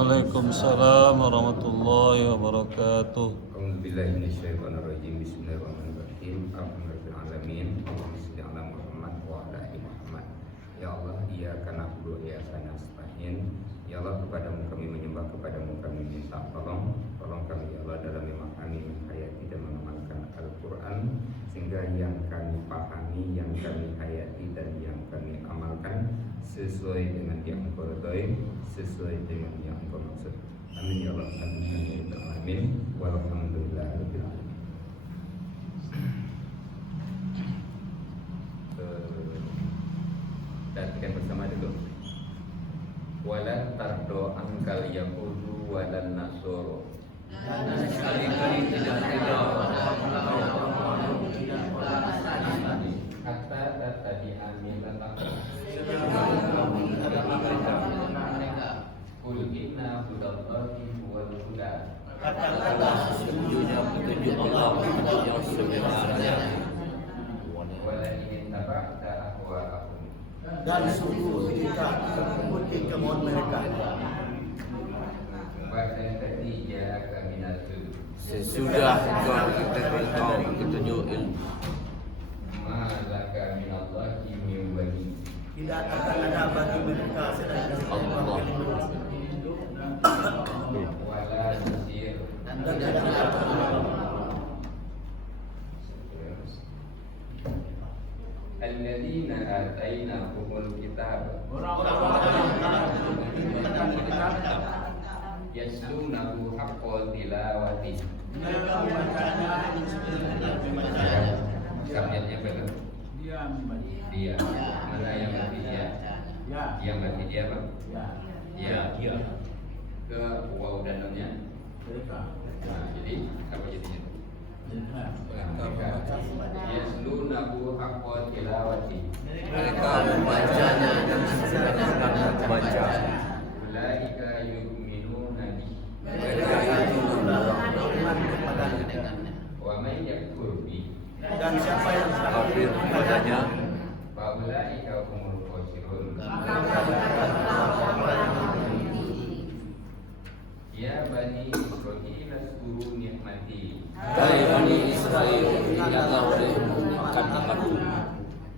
Waalaikumsalam warahmatullahi wabarakatuh. A'udzubillahi minasyaitonirrajim. Bismillahirrahmanirrahim. Alhamdulillahirabbil alamin. Allahumma shalli ala Muhammad wa ala ali Muhammad. Ya Allah, iyyaka na'budu wa iyyaka nasta'in. Ya Allah, kepadamu kami menyembah, kepadamu kami minta tolong. Tolong kami ya Allah dalam memahami, menghayati dan mengamalkan Al-Qur'an, sehingga yang kami pahami, yang kami hayati dan yang kami amalkan sesuai dengan yang Engkau ridhoi, sesuai dengan yang Engkau maksud. Amin ya Allah, amin ya Allah, amin. Walhamdulillahirabbil alamin. Perhatikan bersama dulu. Walan tardo angkal yahudu walan nasoro. Dan sekali-kali tidak reda Kata tadi amin datang. Qul inna hudallahi huwal huda. katakanlah sesungguhnya petunjuk Allah yang sebenarnya, Wala in taba'ta ahwa'ahum. dan sungguh jika mengikuti kemauan mereka, Ba'da tadi ja'aka minatul. Sesudah engkau beritahu petunjuk ilmu, Malaka minallahi min wali. tidak akan ada bagi mereka selain dari Allah Wala nasir. dan tidak ada Alladzina atainahumul kitab yaslunahu haqqa tilawati. Subjeknya benar. Dia. Mana yang berarti dia? Yang berarti dia apa? Ya. Ke waw dan nunnya. Nah, jadi apa jadinya? Yaslunahu haqqa tilawati. mereka membacanya dan sebenarnya membaca. Ulaika yu'minuna bihi. Mereka itu beriman kepadanya, Wa man yakfur bihi dan siapa yang kafir kepadanya, fa ulaika humul khasirun. Ya bani Israil azkuru ni'mati dari Bani Israel ingatlah olehmu nikmat-nikmatku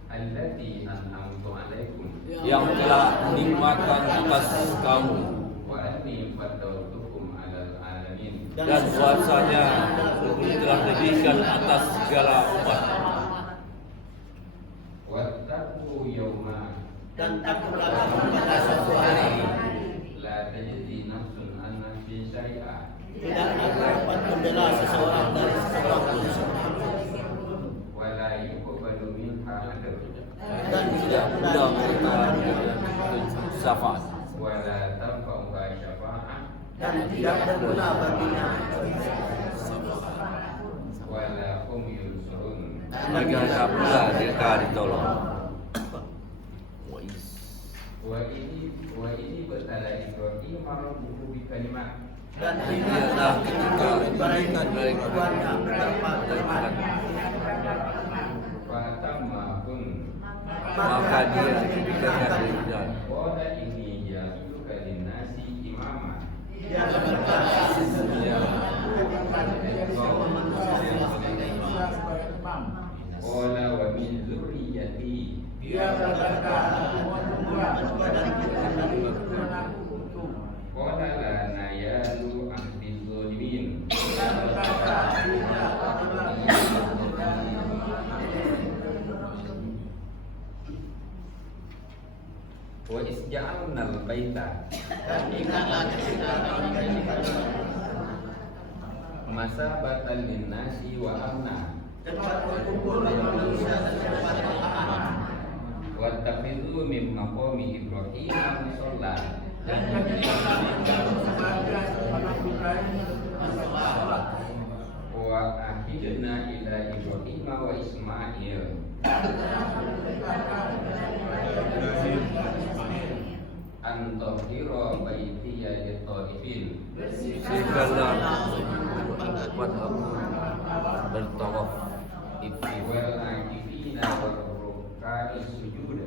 allati an'amtu 'alaikum yang telah menikmatkan atas kamu, wa anni faddaltukum 'alal 'alamin. dan bahwasanya aku telah lebihkan atas segala umat. Wattaqu yawma dan takutlah pada suatu hari la tajzi nafsun an nafsin syai'a tidak akan dapat membela seseorang dari seseorang pun wa la yuqbalu minha 'adl dan Tidak pula mereka syafaat, wa la tanfa'uha syafa'ah dan tidak berguna baginya wa la hum yunsurun. mereka tak pula mereka ditolong. Wa ini bertala Ibrahim rabbuhu bi kalimat dan Inilah ketika mereka mereka Tuhannya beberapa kalimat fa tammahun maka dia diberikan hidayah. qala inni ja'iluka linnasi imama. dia berkata sesungguhnya Qala wa min dzurriyyati. dia berkata Qala la nayalu ahdi zalimin. Wa isja'alna al-baita dan ingatlah ketika kami menjadikan masabatan linnasi wa amna tempat berkumpul bagi manusia dan tempat aman wattakhidhu min maqami Ibrahim musalla. dan jadikanlah sebagai Wa ahidna ila Ibrahim wa Ismail an tahira baitiya lit-taifin. Segala tempat aku bertawaf itu Wal akifina wal ruk'i sujud.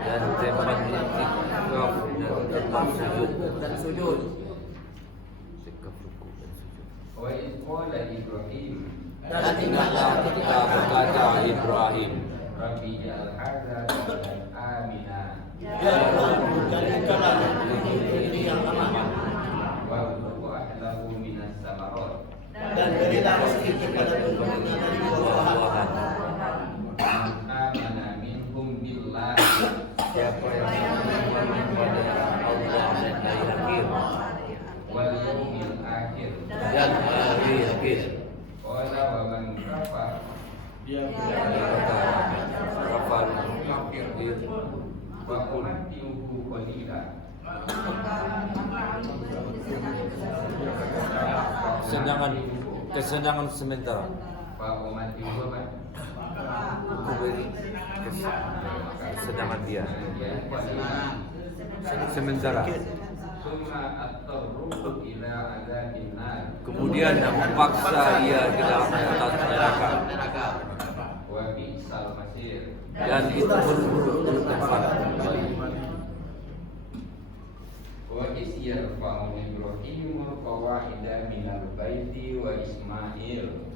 dan tempat iktikaf dan tempat sujud. dan sujud Wa isqala Ibrahim. Dan ingatlah ketika berkata Ibrahim, Rabbi ja'al hadza baladan amina. Ya Tuhanku, jadikanlah negeri yang aman Warzuq ahlahu minas samarat. dan berilah rezeki kepada penduduknya dari buah-buahan. Amana minhum billah. siapa yang beriman kepada Allah dan hari akhir Wal yawmil akhir. dan hari akhir. Qala wa man kafar. Dia Kata kafir kafir Wa umatti'uhu qalila. kesenangan sementara. Wa umatti'uhu apa? Aku beri kesenangan dia sementara. Summa at-tarruhu ila azabin nar. Kemudian aku paksa ia ke dalam atas neraka Wa bi'sal masir. dan itu buruk tempat. Wa isyarfa'u Ibrahimul qawaida minal baiti wa Ismail.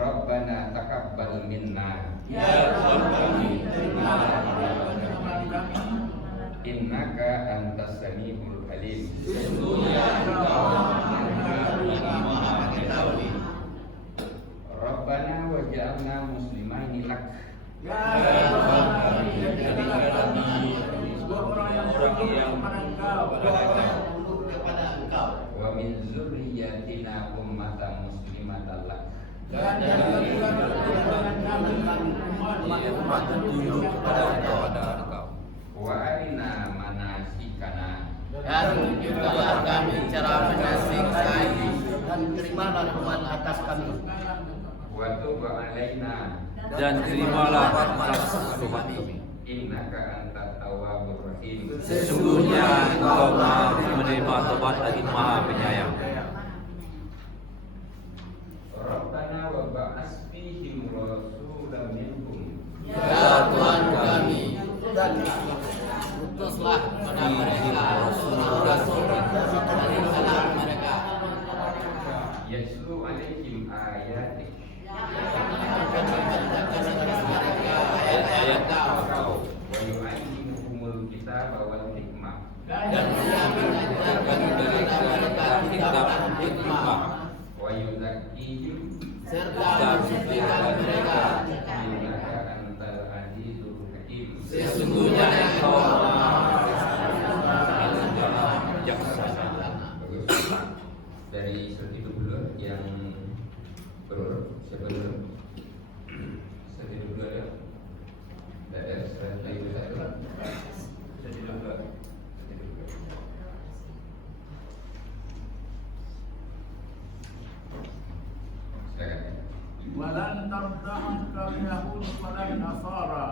Rabbana taqabbal minna. Innaka antas samiul alim. Rabbana waj'alna muslimaini lak. Wa min zurriyyatina ummatan muslimatan lak. Wa arina manasikana. dan tunjukkanlah kami cara menasik kami dan terimalah Tuhan atas kami. Wa tub alaina. Dan terimalah atas tobat kami. Innaka antat tawwabur rahim. Sesungguhnya Engkau Maha menerima tobat lagi Maha penyayang. Rabbana wa ba'as fihim rasulan minhum. Ya Tuhan kami, dan utuslah kepada mereka rasul dari kalangan mereka Yatlu alaihim ayatik. Ayat-ayat Wa yu'allimuhumul kitaba wal hikmah. dan mengajarkan kepada mereka kitab dan hikmah Wa yuzakkihim. serta mensucikan mereka. Innaka antal azizul hakim. Sesungguhnya Engkau bijaksana. Bagus. Dari surat itu dulu yang berurut. Siapa dulu? Surat itu dulu ada? Tidak ada. Surat itu satu. Surat itu dulu. Silakan. Walan tarda'anka Yahud walan Nasara,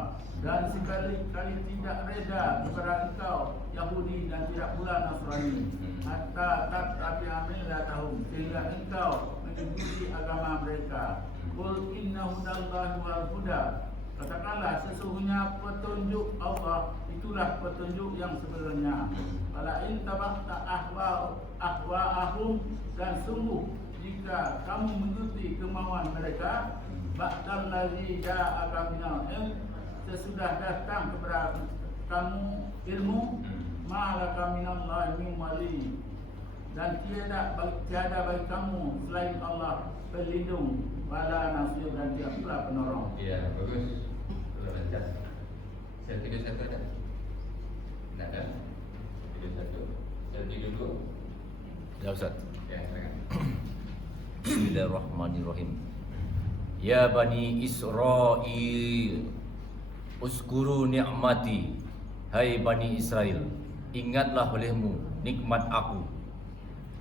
dan sekali-kali tidak reda kepada engkau Yahudi dan tidak pula Nasrani, hatta tattabi'a millatahum, sehingga engkau mengikuti agama mereka. Qul inna hudallahi wal huda, katakanlah sesungguhnya petunjuk Allah itulah petunjuk yang sebenarnya. Wala in tabaqta ahwa'ahum, dan sungguh jika kamu mengikuti kemauan mereka, ba'dal ladzi ja'aka minal ilm, sesudah datang kepada kamu ilmu, ma'alaka minallahi min wali, dan tiada bagi kamu selain Allah pelindung, wala nasir, dan tiada pula penolong. Iya, bagus. Sudah lancar. Surat itu satu ada? Tidak ada. Itu satu. Surat itu dua. Ya Ustaz. Ya, silakan. Bismillahirrahmanirrahim. Ya Bani Israel, uskuru ni'mati. Hai Bani Israel, ingatlah olehmu nikmat aku,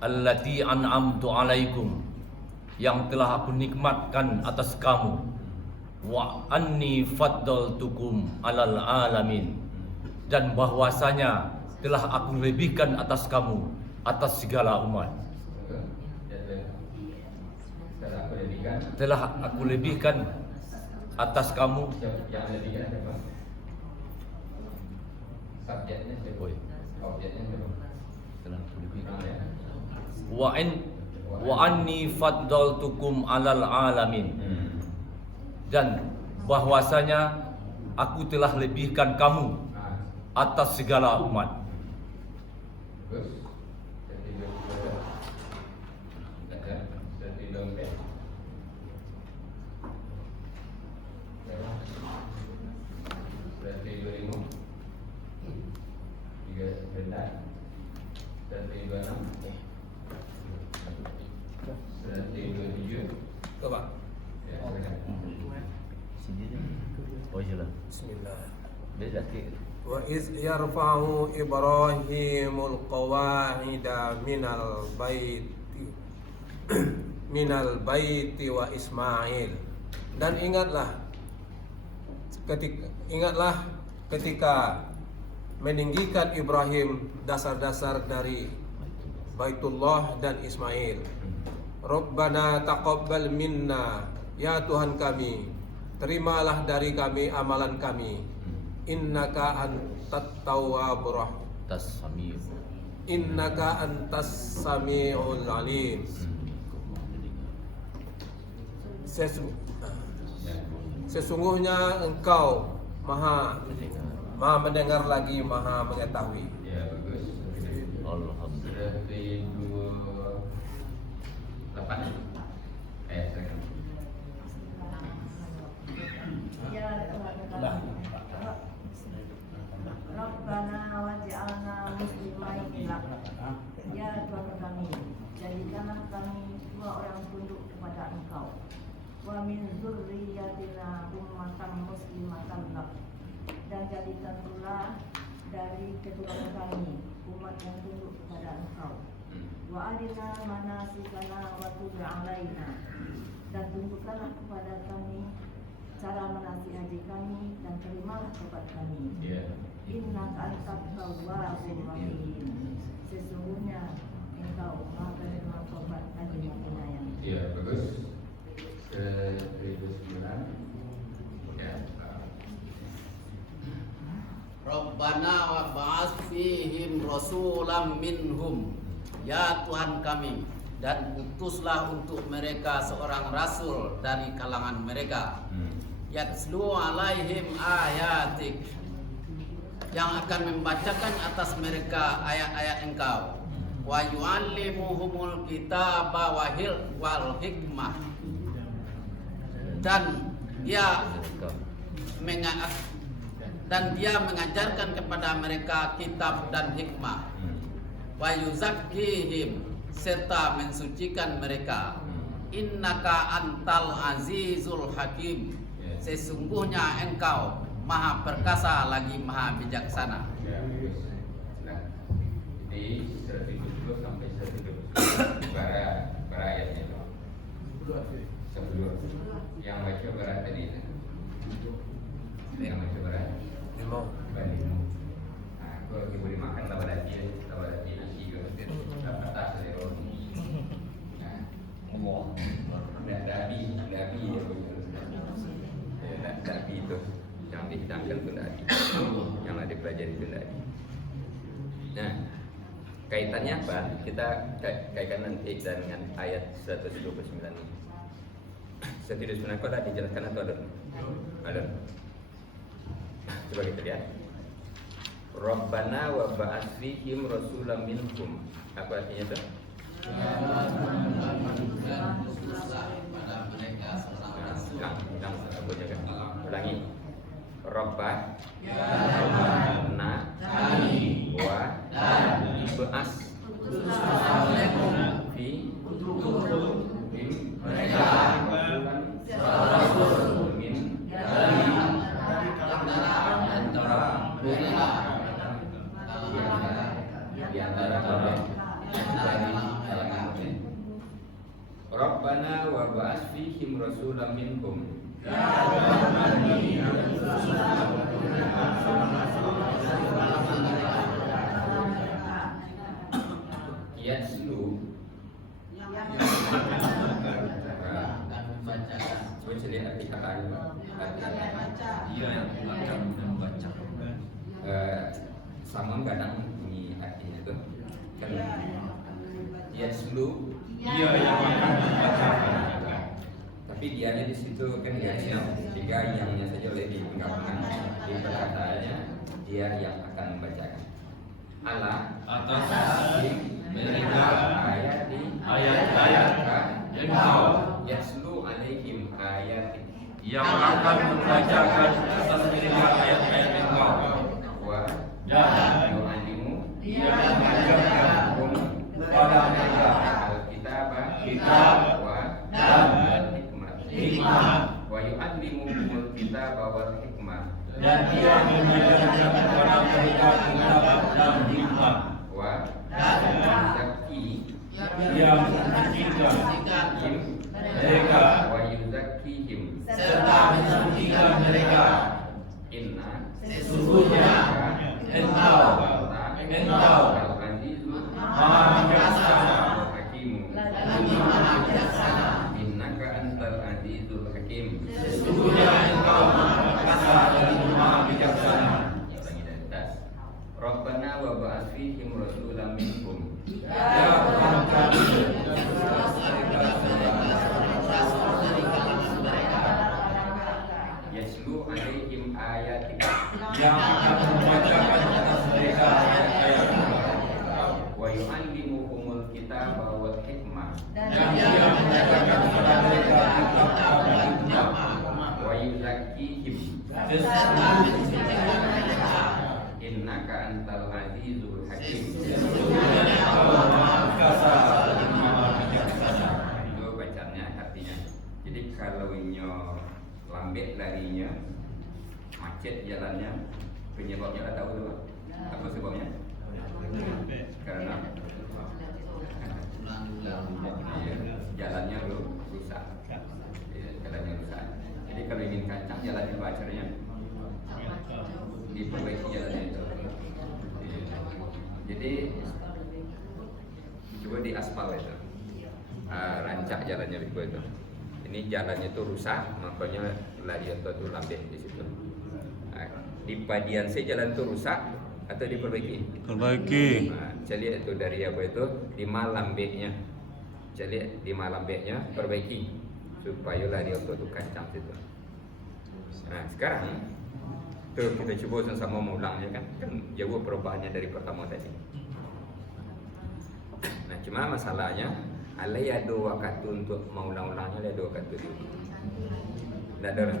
allati an'amtu alaikum, yang telah aku nikmatkan atas kamu, wa anni faddaltukum alal alamin, dan bahwasanya telah aku lebihkan atas kamu atas segala umat. Telah aku lebihkan atas kamu. Yang lebihkan siapa? Subjeknya siapa? Oi. Objeknya siapa? Ya. Wa anni faddaltukum 'alal alamin. Dan bahwasanya aku telah lebihkan kamu atas segala umat. Terus jadi dompet. Berarti 2000. 3 benda. Berarti 26. Berarti 27. Coba. Ya, sudah. Oh iya lah. Bismillah. Dia sakit. Wa iz yarfa'u Ibrahimul qawa'ida minal baiti wa Ismail. Dan ingatlah ketika meninggikan Ibrahim dasar-dasar dari Baitullah dan Ismail. Rabbana taqabbal minna, ya Tuhan kami, terimalah dari kami amalan kami. Innaka antat tawwabur rahim. Tasami. Innaka antas samiul alim. Sesungguhnya engkau maha mendengar lagi maha mengetahui. Ya, bagus. Alhamdulillah. Berarti 28. Silakan. Rabbana waj'alna muslimaini lak. Ya Tuhan kami, jadikanlah kami dua orang tunduk kepada Engkau. Wa min dzurriyyatina ummatan muslimatan lak. Dan jadikan pula dari keturunan kami umat yang tunduk kepada Engkau. Wa arina manasikana wa tub alaina. Dan tunjukkanlah kepada kami cara menasih haji kami dan terimalah tobat kami. Innaka antat tawwabur rahim. Sesungguhnya Engkau Maha penerima tobat lagi Maha penyayang. Iya, bagus. Ke 2009. Ya. Rabbana wa ba'ats fihim rasulam minhum. Ya Tuhan kami, dan utuslah untuk mereka seorang rasul dari kalangan mereka. Yatslu alaihim ayatik, yang akan membacakan atas mereka ayat-ayat Engkau. Wa yu'allimuhumul kitaba wal hikmah, dan dia mengajarkan kepada mereka kitab dan hikmah. Wa yuzakkihim, serta mensucikan mereka. Innaka antal azizul hakim. Sesungguhnya Engkau Maha perkasa lagi Maha bijaksana. Ya, bagus. Nah, jadi 170 sampai 170 para ayatnya. Sebelum yang baca berat tadi. Yang baca berat. Lima. Nah, aku lagi beri makan tabarati nasi juga. Atas dari roti. Nah, Nabi itu yang dihidangkan itu Nabi, yang ada dipelajari itu Nabi. Nah, kaitannya apa? Kita kaitkan nanti dengan ayat 129 ini. 129 kok ada dijelaskan atau ada? Ada. Coba kita lihat. Rabbana wa ba'ats fihim rasulam minhum. Apa artinya itu? Ulangi. Rabbana wa ba'ats fihim Rabbana wa ba'ats fihim rasulam minhum. Yatslu. sama kadang ini artinya tuh kan yaslu Dia yang akan membacakan. tapi dianya di situ kan garisnya jika yangnya saja boleh diungkapkan di perkataannya dia yang akan membacakan ala Atas mereka ayat-ayat engkau yaslu alaihim ayati yang akan membacakan atas mereka ayat-ayat engkau wa dan yu'allimu dia mengajarkan hum kepada mereka kitab kitab dan dan hikmah wa yu'allimuhumul kitaba wal hikmah dan dia mengajarkan kepada mereka kitab dan hikmah wa yuzakki yang mensucikan him mereka wa yuzakkihim serta mensucikan mereka. inna Sesungguhnya engkau al-azizu maha bijaksana hakimu lagi maha bijaksana. innaka antal azizul hakim sesungguhnya engkau maha perkasa dan maha bijaksana. ulangi dari atas Rabbana wa ba'ath fihim rasulan minhum Ya Tuhan kami, yaslu alaihim ayatika yang akan membacakan atas mereka ayat-ayat wa yu'allimuhumul kitaba wal hikmah dan dia mengajarkan kepada mereka kitab dan hikmah wa yuzakkihim innaka antal azizul hakim sesungguhnya engkau maha perkasa dan maha bijaksana. itu bacanya artinya jadi kalau inyo lambat larinya macet jalannya penyebabnya lah tahu dulu apa sebabnya karena iya, jalannya rusak iya, jalannya rusak jadi kalau ingin kancang jalannya bacarnya diperbaiki jalannya itu iya. Jadi coba di aspal itu rancak jalannya itu ini jalannya itu rusak makanya larian itu lambat di situ di padian saya jalan itu rusak atau diperbaiki Perbaiki. cari itu dari apa itu di malam beknya cari di malam beknya perbaiki supaya lari itu kancang situ. Nah sekarang tuh kita coba sama-sama mengulangnya kan jauh perubahannya dari pertama tadi. Nah cuma masalahnya alai ada waktu untuk mengulang-ulangnya ada waktu dulu. Tidak ada lah.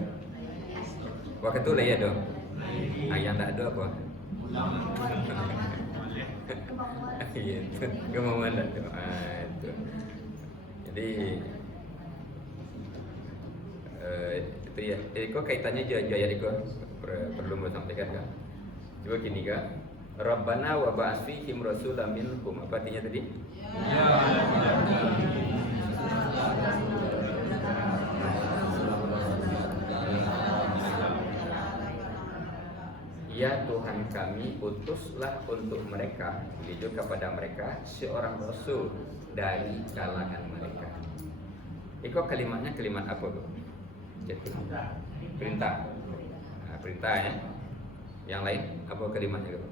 Waktu lah ya ada. Yang tak ada apa? Gitu. Kemauan tak ada. Itu. Jadi itu ya. Kok kaitannya jaya itu perlu mau sampaikan kan? Coba gini kan. Rabbana wa ba'ath fihim rasulan minhum. Apa artinya tadi? Ya Tuhan kami, utuslah untuk mereka, jujur kepada mereka seorang rasul dari kalangan mereka. Iko kalimatnya kalimat apa tuh? Perintah. Nah, perintah ya. Yang lain apa kalimatnya tuh?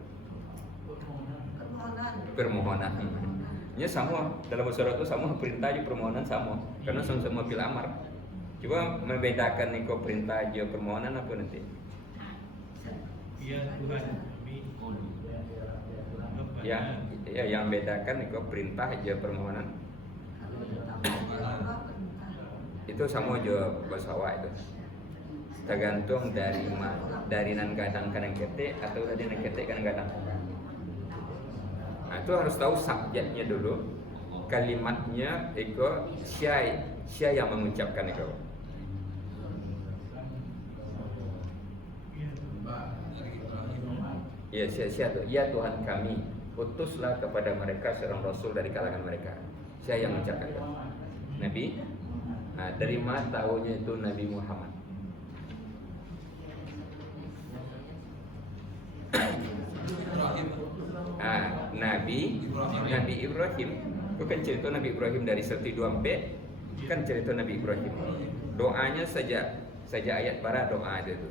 Permohonan. Ini sama dalam bahasa Arab itu sama perintah juga permohonan sama. Karena sama-sama fil amar. Coba membedakan iko perintah aja permohonan apa nanti? Ya Tuhan kami Ya, yang bedakan itu perintah aja permohonan. Itu sama aja bahasa awak itu. Tergantung dari nan kadang-kadang ketik atau dari nan ketik kadang-kadang. Nah, itu harus tahu subjeknya dulu. Kalimatnya itu siapa yang mengucapkan itu. Ya, siapa? Ya Tuhan kami, utuslah kepada mereka seorang rasul dari kalangan mereka. Siapa yang mengucapkan itu? Nabi. Nah, dari mana tahunya itu Nabi Muhammad? Nabi Ibrahim. Bukan cerita Nabi Ibrahim dari 1-2 kan cerita Nabi Ibrahim. Doanya saja ayat para doa ada itu.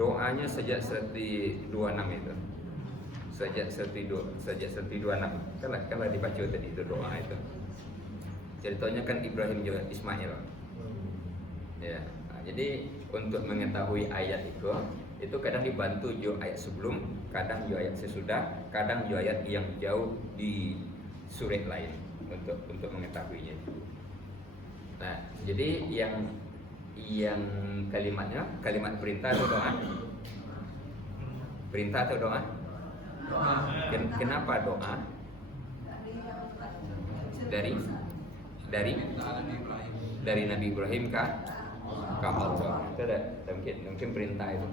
doanya sejak 126 itu. Sejak 126 kalau dibaca tadi itu doa itu. Ceritanya kan Ibrahim juga Ismail. Ya, nah, jadi untuk mengetahui ayat itu kadang dibantu jo ayat sebelum, kadang jo ayat sesudah, kadang jo ayat yang jauh di surat lain untuk mengetahuinya. Nah, jadi yang kalimat perintah atau doa? Perintah atau doa? Kenapa doa? Dari Nabi Ibrahim ke Allah. Itu ada mungkin perintah itu.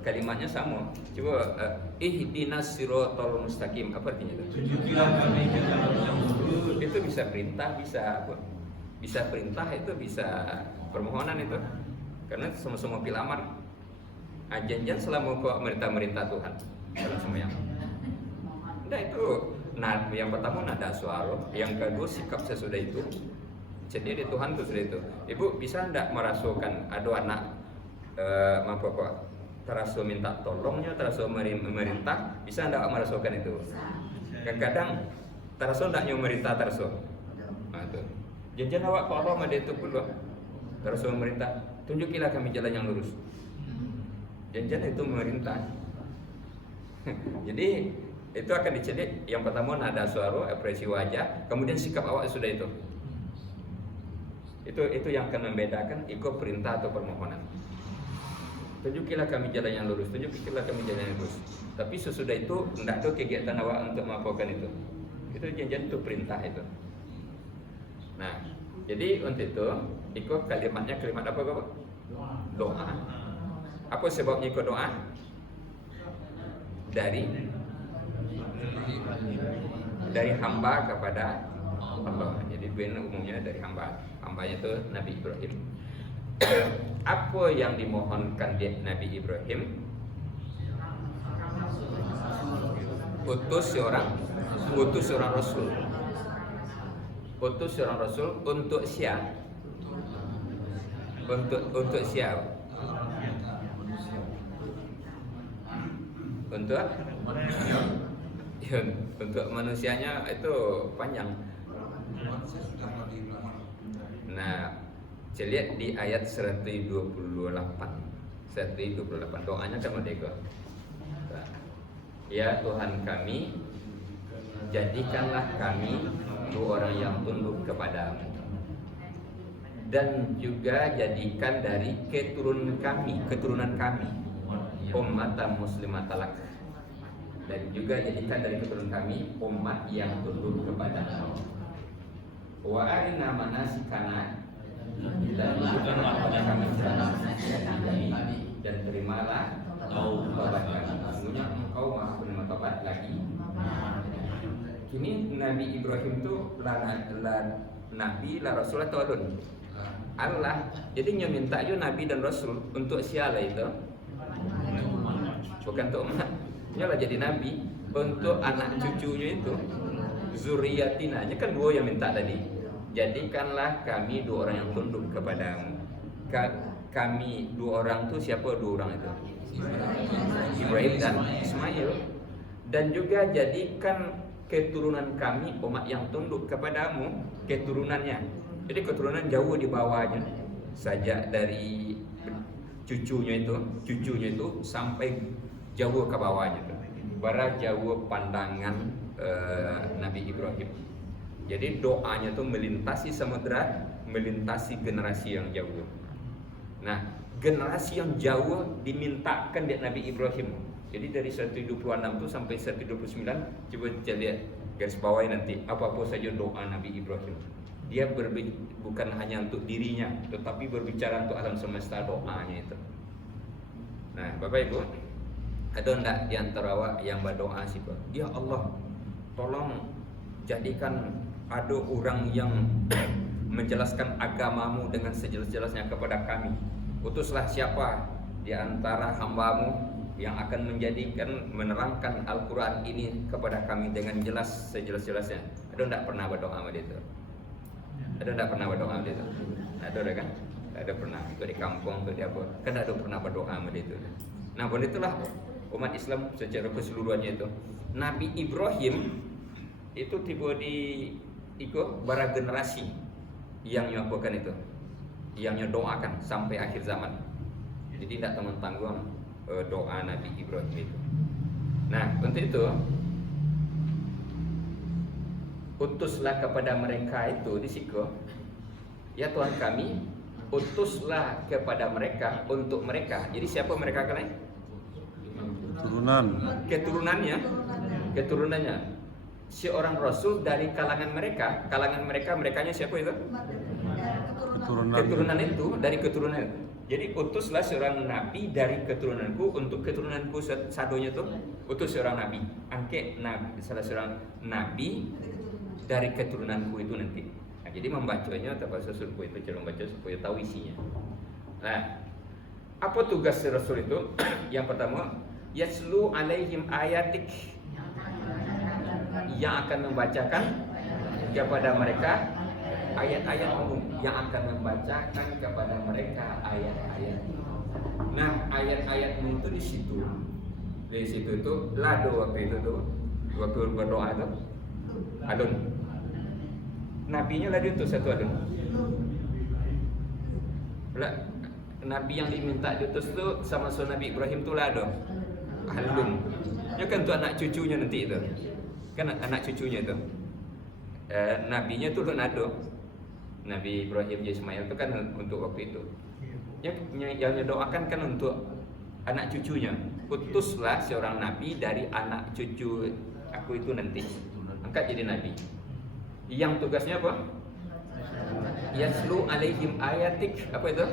Kalimatnya sama. Coba ihdinas siratal mustaqim. Apa artinya itu? Tunjukilah kami jalan yang lurus. Itu bisa perintah, bisa apa? Bisa perintah, itu bisa permohonan itu. Karena semua pilamar. Janjian selama kau merintah Tuhan. Kalau semuanya. Nah itu, yang pertama nada suara, yang kedua sikap sesudah itu. Jadi di Tuhan itu sudah itu. Ibu bisa ndak merasukan ada anak mampu kok terasa minta tolongnya, terasa memerintah, bisa ndak merasukan itu? Kadang terasa ndaknya memerintah terasa. Nah itu. Janjian awak kok Allah made itu pun terasa memerintah. Tunjukilah kami jalan yang lurus. Janjian itu memerintah. Jadi itu akan dicelik yang pertama nada suara, ekspresi wajah, kemudian sikap awak sudah itu. Itu yang akan membedakan ikut perintah atau permohonan. Tunjukilah kami jalan yang lurus, tunjukilah kami jalan yang lurus. Tapi sesudah itu tidak ada kegiatan awak untuk melakukan itu. Itu janjian itu perintah itu. Nah, jadi untuk itu ikut kalimatnya kalimat apa Bapak? Doa. Apa sebabnya ikut doa? Dari hamba kepada Allah. Jadi benar umumnya dari hambanya itu Nabi Ibrahim. Apa yang dimohonkan Nabi Ibrahim? Utus seorang rasul. Utus seorang rasul untuk siapa? Untuk siapa? Untuk manusianya itu panjang. Nah, saya lihat di ayat 128 doanya kan merdeka. Ya Tuhan kami, jadikanlah kami dua orang yang tunduk kepadamu, dan juga jadikan dari keturunan kami ummatan muslimatan lak, dan juga jadikan dari keturunan kami umat yang tunduk kepadamu. Wa arina manasikana, dan tunjukkanlah kepada kami jalan kami, dan terimalah taubat kami. Sesungguhnya Engkau Maha penerima taubat lagi. Kini Nabi Ibrahim itu nabi, rasul atau alun? Allah. Jadi minta yo nabi dan rasul untuk siapa itu? Bukan untuk umat. Nyalah jadi nabi untuk anak cucunya itu. Zuriyatina, kan dua yang minta tadi. Jadikanlah kami dua orang yang tunduk kepadamu. Kami dua orang itu siapa dua orang itu? Ibrahim dan Ismail. Dan juga jadikan keturunan kami umat yang tunduk kepadamu, keturunannya. Jadi keturunan jauh di bawahnya. Sajak dari cucunya itu sampai jauh ke bawahnya itu. Bara jauh pandangan Nabi Ibrahim. Jadi doanya itu melintasi samudra, melintasi generasi yang jauh. Nah, generasi yang jauh dimintakan dari Nabi Ibrahim. Jadi dari 126 itu sampai 129, coba kita lihat garis bawah nanti apa-apa saja doa Nabi Ibrahim. Dia bukan hanya untuk dirinya, tetapi berbicara untuk alam semesta doanya itu. Nah, Bapak Ibu, ada enggak di antara awak yang berdoa sih Pak? Ya Allah, tolong jadikan ada orang yang menjelaskan agamamu dengan sejelas-jelasnya kepada kami. Utuslah siapa di antara hambamu yang akan menerangkan Al-Quran ini kepada kami dengan jelas sejelas-jelasnya. Ada enggak pernah berdoa sama dia itu? Ada enggak pernah berdoa sama dia itu? Ada kan? Ada pernah. Itu di kampung, itu di apa? Kan ada pernah berdoa sama dia itu. Namun itulah umat Islam secara keseluruhannya itu. Nabi Ibrahim itu tiba di bara generasi yang nyapakan itu, yang nyodoakan sampai akhir zaman. Jadi tidak tanggung-tanggung doa Nabi Ibrahim itu. Nah, untuk itu utuslah kepada mereka itu di situ. Ya Tuhan kami, utuslah kepada mereka untuk mereka. Jadi siapa mereka kalian? Keturunannya. Seorang rasul dari kalangan mereka. Kalangan merekanya siapa itu? Keturunan itu, dari keturunan itu. Jadi utuslah seorang nabi dari keturunanku untuk keturunanku sadonya itu utus seorang nabi. Angke salah seorang nabi dari keturunanku itu nanti. Nah, jadi membacanya atau rasulku itu cara membaca supaya tahu isinya. Nah, apa tugas rasul itu? Yang pertama, yaslu alaihim ayatik, yang akan membacakan kepada mereka ayat-ayatmu, yang akan membacakan kepada mereka ayat-ayat. Nah, ayat-ayatmu itu di situ. Di situ itu lado waktu itu tuh, waktu berdoa itu adun. Nabinya lagi itu satu adun. Nabi yang diminta diutus itu sama Nabi Ibrahim itu lado. Adun. Ya kan tuh anak cucunya nanti itu. Kan anak cucunya itu. Nabinya itu nado. Nabi Ibrahim Ismail itu kan untuk waktu itu. Yang didoakan kan untuk anak cucunya. Utuslah seorang nabi dari anak cucu aku itu nanti. Angkat jadi nabi. Yang tugasnya apa? Yaslu alaihim ayatik. Apa itu?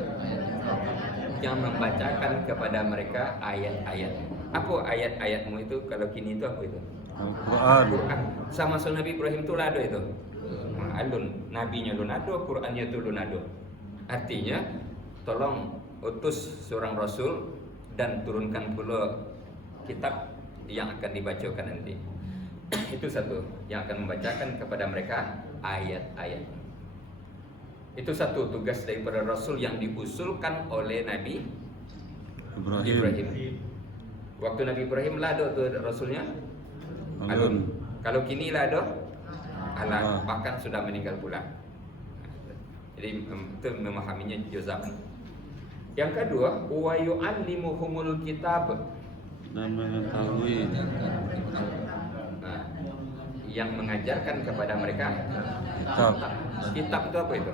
Yang membacakan kepada mereka ayat-ayat. Apa ayat-ayatmu itu? Kalau kini itu apa itu? Al-Quran. Sama Nabi Ibrahim itu lado itu. Alun, nabinya lunado, Qurannya itu lunado. Artinya, tolong utus seorang rasul dan turunkan pula kitab yang akan dibacakan nanti. Itu satu, yang akan membacakan kepada mereka ayat-ayat. Itu satu tugas daripada rasul yang diusulkan oleh Nabi Ibrahim. Waktu Nabi Ibrahim lado tuh rasulnya alun. Kalau kini lado alam, bahkan sudah meninggal pula. Jadi itu memahaminya juz'an. Yang kedua, wa yu'allimuhumul kitab, dan mengetahui. Nah, yang mengajarkan kepada mereka Kitab. Kitab itu apa itu?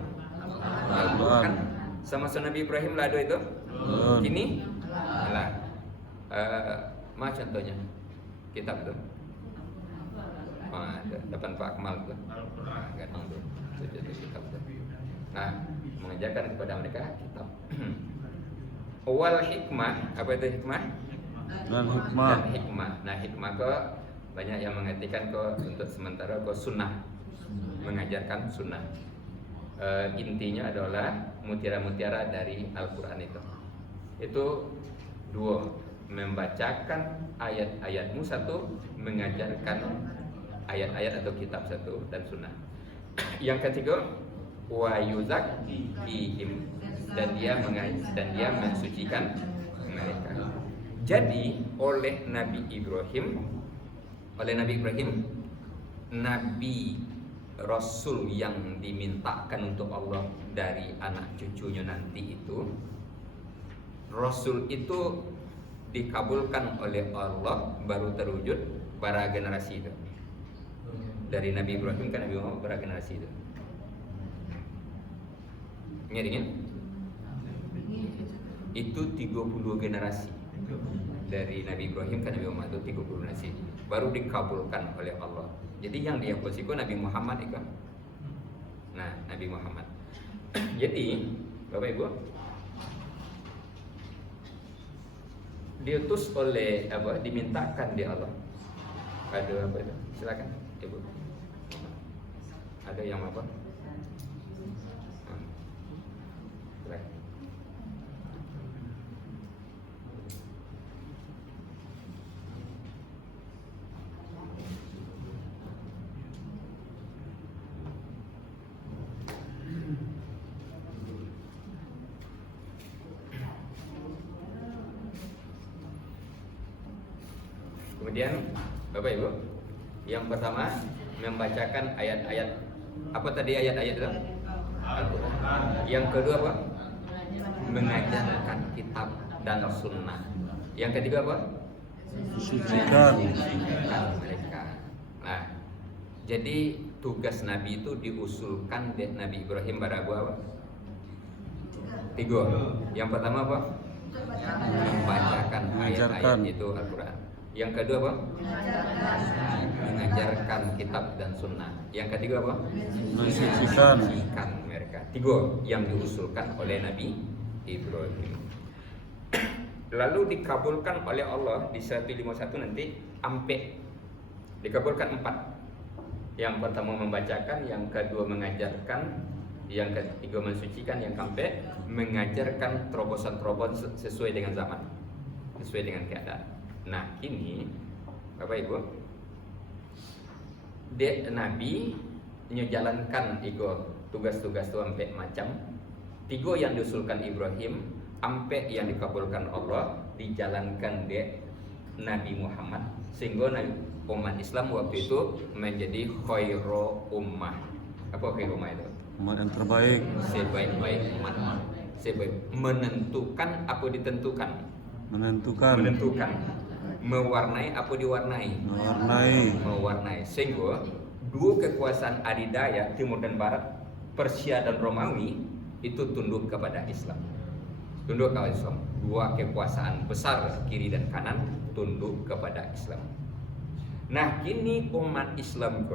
Al-Quran. Kan sama Nabi Ibrahim lado itu. Kini lah. Contohnya kitab itu. Depan Pak Akmal itu. Nah, mengajarkan kepada mereka kitab. Wal hikmah, apa itu hikmah? Dan hikmah. Nah, hikmah kok banyak yang mengartikan kok untuk sementara kok sunnah, mengajarkan sunnah. Intinya adalah mutiara-mutiara dari Al-Quran itu. Itu dua, membacakan ayat-ayatmu satu, mengajarkan ayat-ayat atau kitab satu, dan sunnah. Yang ketiga, wa yuzakkihim, dan dia mensucikan mereka. Jadi oleh Nabi Ibrahim, Nabi Rasul yang dimintakan untuk Allah dari anak cucunya nanti itu, Rasul itu dikabulkan oleh Allah baru terwujud para generasi itu. Dari Nabi Ibrahim ke Nabi Muhammad para generasi itu. Ingat ingin? Itu 32 generasi. Dari Nabi Ibrahim ke Nabi Muhammad itu 30 generasi. Baru dikabulkan oleh Allah. Jadi yang dia posiko Nabi Muhammad itu. Nah, Nabi Muhammad. Jadi, Bapak Ibu, diutus oleh dimintakan di Allah. Ada apa itu? Silakan, Ibu. Ada yang apa? Silakan. Kemudian Bapak Ibu, yang pertama membacakan ayat-ayat apa tadi ayat-ayat itu? Al-Quran. Yang kedua apa? Mengajarkan kitab dan sunnah. Yang ketiga apa? Sucikan. Mereka. Nah, jadi tugas Nabi itu diusulkan dari Nabi Ibrahim pada apa? 3. Yang pertama apa? Membacakan ayat-ayat itu Al-Quran. Yang kedua apa? Mengajarkan kitab dan sunnah. Yang ketiga apa? Mensucikan. Mensucikan mereka. 3 yang diusulkan oleh Nabi Ibrahim. Lalu dikabulkan oleh Allah di 151 nanti ampe. Dikabulkan 4. Yang pertama membacakan, yang kedua mengajarkan, yang ketiga mensucikan, yang keempat mengajarkan terobosan-terobosan sesuai dengan zaman, sesuai dengan keadaan. Nah ini Bapak Ibu, Nabi menjalankan tugas-tugas itu sampai macam 3 yang diusulkan Ibrahim, sampai yang dikabulkan Allah dijalankan di Nabi Muhammad, sehingga umat Islam waktu itu menjadi khairu ummah. Apa khairu ummah itu? Umat yang terbaik. Sebaik-baik umat. Menentukan apa ditentukan. Menentukan. Mewarnai apa diwarnai. Mewarnai. Sehingga 2 kekuasaan adidaya timur dan barat, Persia dan Romawi itu tunduk kepada Islam. Tunduk kepada Islam. 2 kekuasaan besar kiri dan kanan tunduk kepada Islam. Nah, kini umat Islam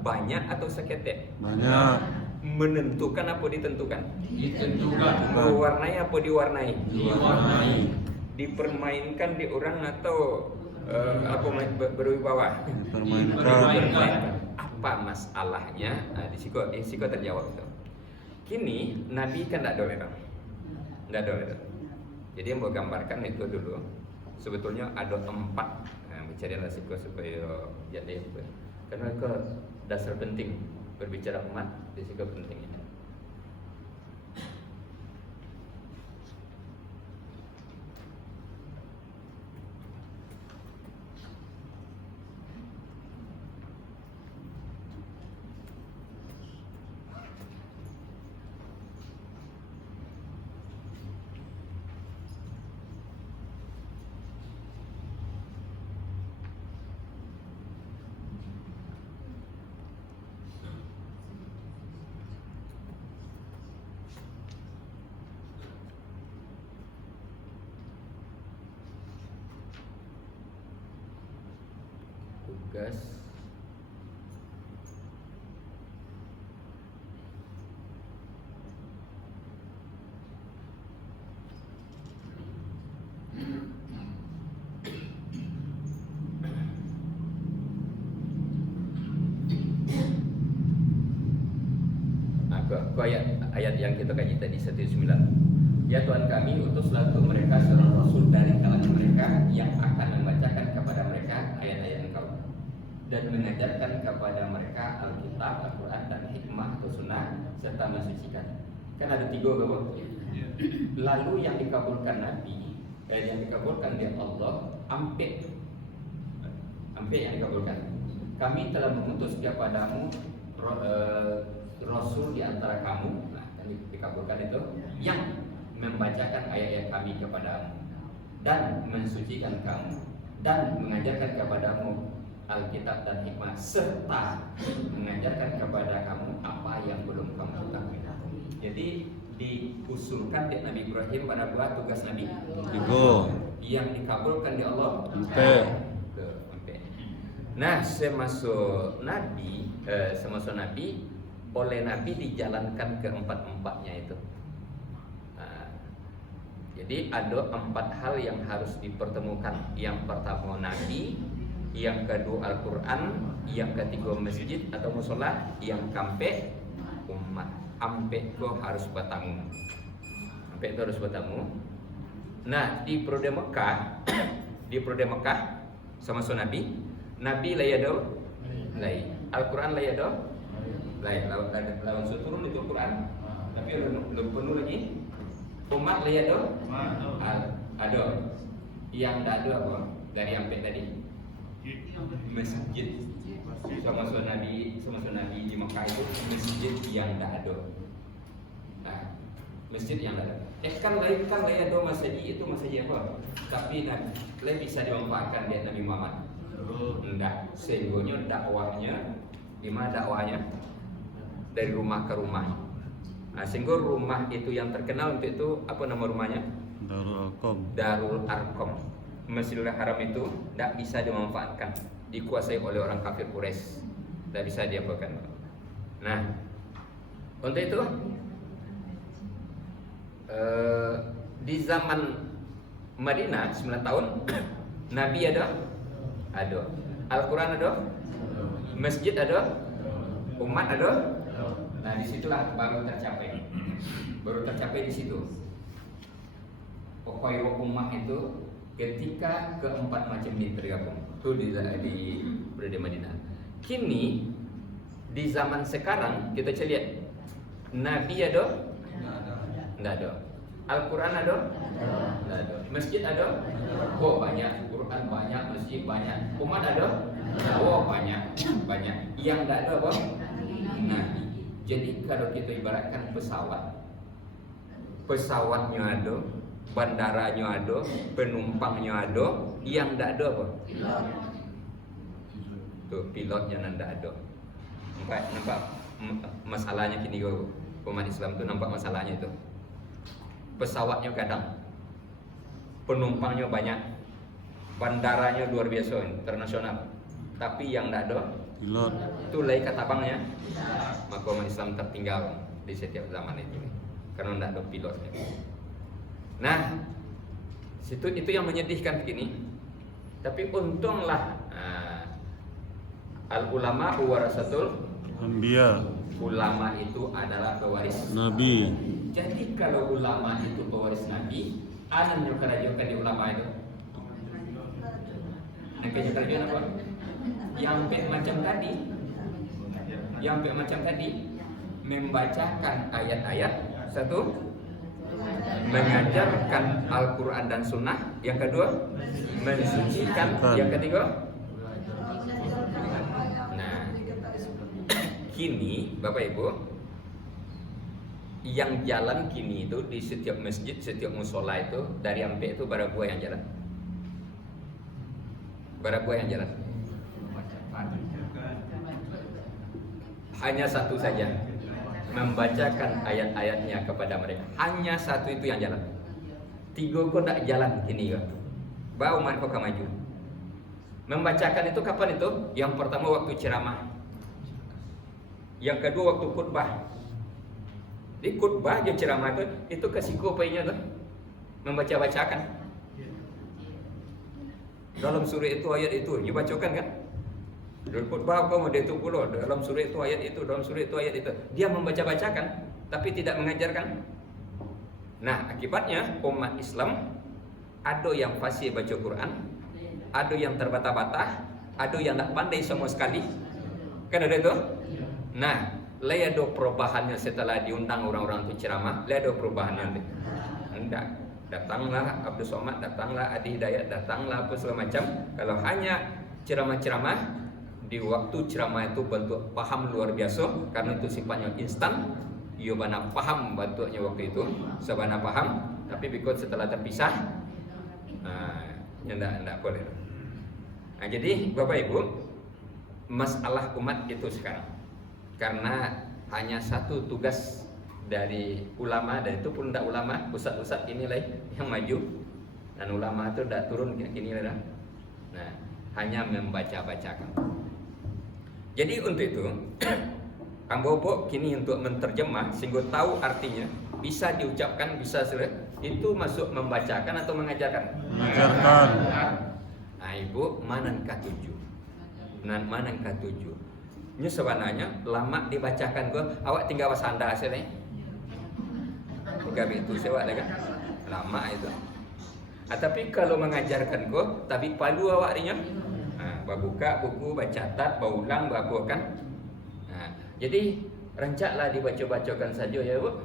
banyak atau seketek? Banyak. Menentukan apa ditentukan? Ditentukan. Mewarnai apa diwarnai? Diwarnai. Dipermainkan di orang atau berwibawa? Dipermainkan. Apa masalahnya? Nah, di siko terjawab itu. Kini Nabi kan tidak doleran. Jadi yang mau gambarkan itu dulu. Sebetulnya ada 4 bicara resiko supaya jadi apa? Karena itu dasar penting berbicara umat, risiko penting ini. Tugas ayat yang kita kaji tadi 109. Ya Tuhan kami, utuslah untuk mereka seorang rasul dari kalangan mereka yang akan membacakan kepada mereka ayat-ayat Engkau dan mengajarkan kepada mereka Alkitab, Al-Quran dan hikmah atau sunnah serta mensucikan. Kan ada 3 Bapak. Lalu yang dikabulkan Nabi, yang dikabulkan di Allah, ampe yang dikabulkan. Kami telah mengutus kepadamu Rasul di antara kamu, nah, yang dikabulkan itu yang membacakan ayat-ayat kami kepadamu dan mensucikan kamu dan mengajarkan kepadamu Alkitab dan hikmah serta mengajarkan kepada kamu apa yang belum kamu ketahui. Jadi diusulkan di Nabi Ibrahim pada buat tugas Nabi 3 yang dikabulkan di Allah. Nah, semasa Nabi oleh Nabi dijalankan keempat-empatnya itu. Nah, jadi ada 4 hal yang harus dipertemukan. Yang pertama Nabi, yang kedua Al-Quran, yang ketiga masjid atau musola, yang keempat umat. Ampe itu harus bertamu. Nah, di periode Mekah sama Nabi layado lay. Al-Quran layado lay. Lawan turun itu Al-Quran. Tapi belum penuh lagi. Umat layado ada. Yang tidak ada apa? dari Ampek tadi? Masjid. Sama Nabi di Mekah itu masjid yang tak ada. Nah, masjid yang tak ada. Kan ada masjid itu masjid apa? Tapi lain bisa dimanfaatkan dia Nabi Muhammad. Enggak, sehingga dakwahnya di mana dakwahnya? Dari rumah ke rumah. Nah, sehingga rumah itu yang terkenal untuk itu apa nama rumahnya? Darul Arqam. Masjidil Haram itu tidak bisa dimanfaatkan, dikuasai oleh orang kafir Quraisy, tidak bisa diapakan. Nah, untuk itu di zaman Madinah 9 tahun Nabi ada, Al-Quran ada, masjid ada, umat ada. Nah, disitulah baru tercapai di situ. Pokoknya ummah itu ketika keempat macam ini tergabung itu berada di Madinah. Kini di zaman sekarang kita lihat Nabi ada? Tidak ada. Al-Quran ada? Tidak ada. Masjid ada? Oh banyak. Quran banyak, masjid banyak. Umat ada? Oh banyak. Yang tidak ada apa? Nabi. Jadi kalau kita ibaratkan pesawatnya ada, bandaranya ada, penumpangnya ada, yang tidak ada apa? Tuh pilotnya tidak ada. Nampak masalahnya kini umat Islam tu nampak masalahnya itu. Pesawatnya kadang, penumpangnya banyak, bandaranya luar biasa internasional, tapi yang tidak ada pilot. Itu lagi kata bangnya. Maka umat Islam tertinggal di setiap zaman ini karena tidak ada pilotnya. Nah, itu yang menyedihkan begini. Tapi untunglah al-ulama warasatul Anbiya. Ulama itu adalah pewaris Nabi. Jadi kalau ulama itu pewaris Nabi, ada yang kerajaan di ulama itu. Nakanya kerajaan apa? Yang macam tadi, membacakan ayat-ayat satu, mengajarkan Al-Quran dan Sunnah. Yang kedua, mensucikan. Yang ketiga, nah, kini Bapak Ibu, yang jalan kini itu di setiap masjid, setiap musola itu dari Ampek itu bara buah yang jalan. Hanya satu saja, membacakan ayat-ayatnya kepada mereka. Hanya satu itu yang jalan. 3 kok tak jalan kini kok. Bau umat kok maju. Membacakan itu kapan itu? Yang pertama waktu ceramah. Yang kedua waktu khutbah. Di khutbah dia ceramah itu kesiko painya tuh. Membaca-bacakan. Dalam surah itu ayat itu dibacakan kan? Dalam khutbah apa model itu pula, dalam surah itu ayat itu, dalam surah itu ayat itu. Dia membaca-bacakan tapi tidak mengajarkan. Nah, akibatnya umat Islam ada yang fasih baca Quran, ada yang terbata-bata, ada yang tak pandai sama sekali. Kan ada itu? Nah, ada perubahannya setelah diundang orang-orang itu ceramah, ada perubahannya. Enggak. Datanglah Abdul Somad, datanglah Adi Hidayat, datanglah apa segala macam. Kalau hanya ceramah-ceramah, di waktu ceramah itu bentuk paham luar biasa karena itu sifatnya instan. Yobana paham bentuknya waktu itu, sabana paham, tapi because setelah terpisah, tidak boleh. Nah, jadi Bapak Ibu, masalah umat itu sekarang karena hanya satu tugas dari ulama, dan itu pun tidak ulama, ustaz-ustaz inilah yang maju, dan ulama itu tidak turun kini lah. Nah, hanya membaca-bacakan. Jadi untuk itu Kang Bobo kini untuk menterjemah sehingga tahu artinya, bisa diucapkan, bisa itu masuk membacakan atau mengajarkan? Mengajarkan. Nah, Ibu, manakah tujuh? Manakah tujuh? Ini sebenarnya lama dibacakan gua, awak tinggal wasanda hasilnya. Tiga itu sewa kan? Lama itu. Tapi kalau mengajarkan gua, tapi palu awak nya. Buka buku, bacatat, baulang, baku kan. Nah, jadi rencaklah dibaca-bacakan saja ya Bu.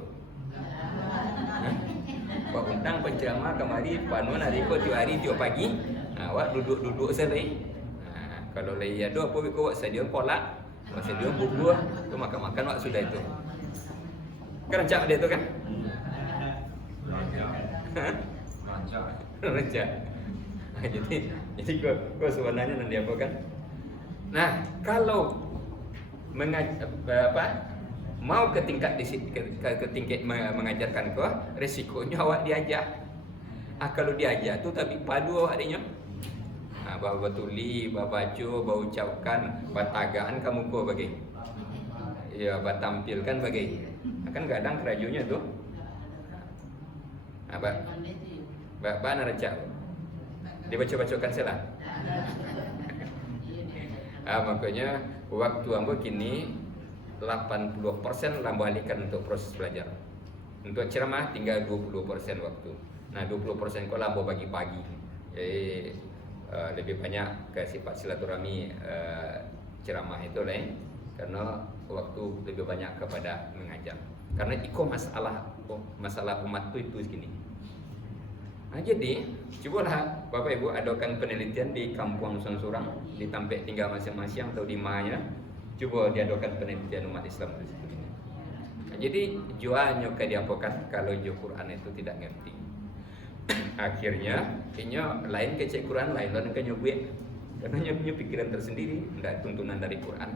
Buat undang penceramah kemari panuan hari ko tiap hari tiap pagi. Awak duduk sendiri. Kalau lagi ada apa awak sedia kolak, awak sedia bubur, tu makan awak sudah itu. Kan rancak dia tu kan? Rancak. Jadi kau sebenarnya nanti apa kan? Nah, kalau mau ke tingkat mengajarkan kau, resikonya awak diajar. Kalau diajar tu tapi padu awak adanya. Bawa tuli, bawa baca, bawa ucapkan, batagaan kamu kau bagi. Ya, tampilkan bagi. Kan kadang kerajunya tu. Bana rancak. Dia baca-bacakan salah. Makanya waktu ambo kini 80% lambo alihkan untuk proses belajar. Untuk ceramah tinggal 20% waktu. Nah 20% kau lambo bagi pagi. Jadi lebih banyak ke sifat silaturahmi ceramah itu lain. Karena waktu lebih banyak kepada mengajar. Karena itu masalah umat itu segini. Jadi cobalah Bapak Ibu adakan penelitian di Kampung Sangsurang, di tempat tinggal masing-masing atau di mana. Coba diadakan penelitian umat Islam di situ. Jadi jualnya ke diapakan kalau jual Quran itu tidak ngerti. Akhirnya lain ke cek Quran, lain ke nyobek. Karena punya pikiran tersendiri, tidak tuntunan dari Quran.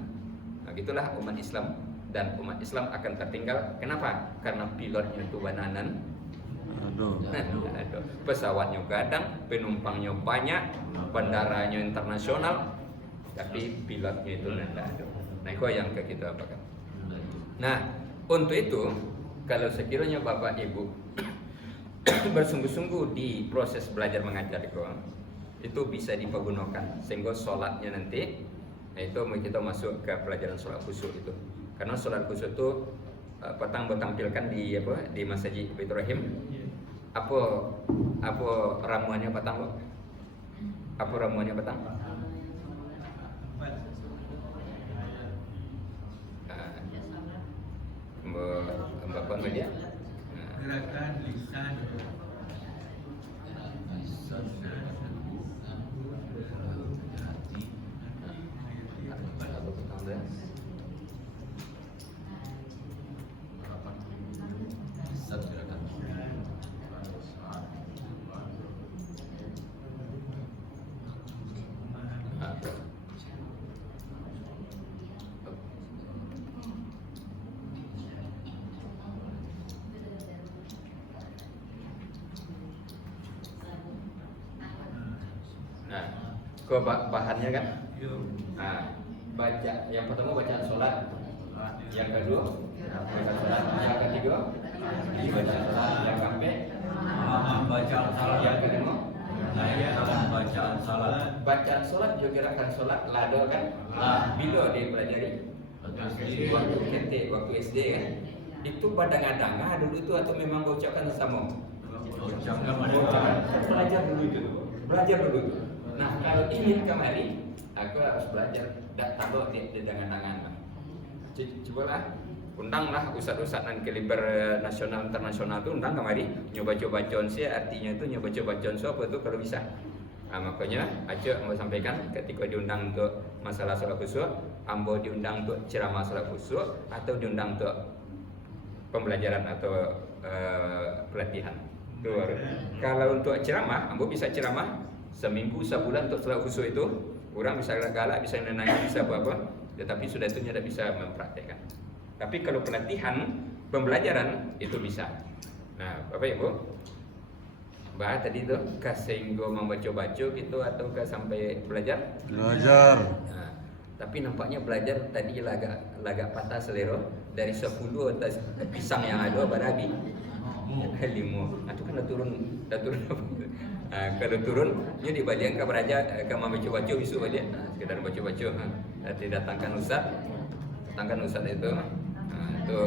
Nah, gitulah umat Islam, dan umat Islam akan tertinggal. Kenapa? Karena pilotnya itu bananan. Aduh. Pesawatnya kadang, penumpangnya banyak, bandaranya internasional, tapi pilotnya itu tidak ada. Nah, itu yang kita apakan. Nah, untuk itu, kalau sekiranya Bapak Ibu bersungguh-sungguh di proses belajar mengajar itu bisa dipergunakan sehingga sholatnya nanti, itu kita masuk ke pelajaran sholat khusyuk itu. Karena sholat khusyuk itu petang bertampilkan di Masjid Baitur Rahim. Apa ramuannya petang? Apa ramuannya petang? Mbak Puan media? Gerakan lisan. Ke bahannya kan? Nah, baca yang pertama bacaan sholat, yang kedua bacaan sholat, yang ketiga bacaan sholat, yang keempat bacaan sholat, yang kelima bacaan sholat. Bacaan sholat juga gerakan sholat lado kan? Bila dia pelajari waktu ketik, waktu SD kan? Itu badang-badang dulu itu atau memang ucapkan sama? Belajar dulu itu. Nah, kalau ingin kemari, aku harus belajar. Tak tahu di tangan-tangan. Cobalah, undanglah ustaz-ustaz dan kaliber nasional internasional tu undang kemari. Nyoba consi, artinya itu nyoba consi apa tu kalau bisa. Makanya Aceh mau sampaikan ketika diundang untuk masalah sholat khusyuk, ambo diundang untuk ceramah sholat khusyuk atau diundang untuk pembelajaran atau pelatihan. Kalau untuk ceramah, ambo bisa ceramah seminggu, sebulan untuk sholat khusyuk itu. Orang bisa galak, bisa nenangin, bisa apa-apa, tetapi sudah itu tidak bisa mempraktekkan. Tapi kalau pelatihan, pembelajaran itu bisa. Nah, Bapak Ibu, Mbak tadi itu sehingga membaca-baca gitu atau sampai belajar? Belajar. Nah, tapi nampaknya belajar tadi lagak patah selera. Dari 10 atas pisang yang ada barabi 5. Itu kan dah turun. Kalau turun, dia dibalikan ke beraja, ke membaca-baca bisu balik. Sekedar baca-baca. Nanti datangkan ustaz itu. Itu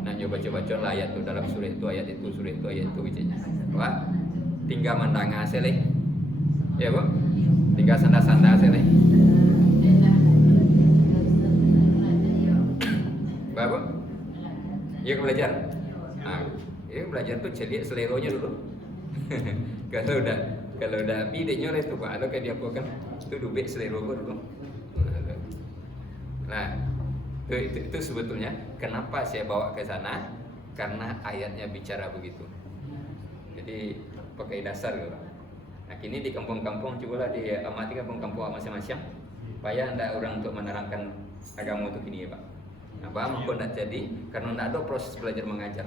nak baca-baca lah ayat itu dalam surah itu, ayat itu, surah itu, ayat itu bicanya. Wah, tinggal mandang hasil ya Bu, tinggal sanda-sanda hasil Bapak, ya belajar. Ya belajar tuh celik seleronya dulu. kalau udah bide nyore tu Pak, kalau kayak dia apa kan itu dubek selero dulu. Nah, itu sebetulnya kenapa saya bawa ke sana, karena ayatnya bicara begitu. Jadi pakai dasar gitu. Nah, kini di kampung-kampung cobalah diamati kampung-kampung masing-masing. Supaya anda orang untuk menerangkan agama itu kini ya Pak. Nah, paham aku tidak jadi karena tidak ada proses belajar mengajar.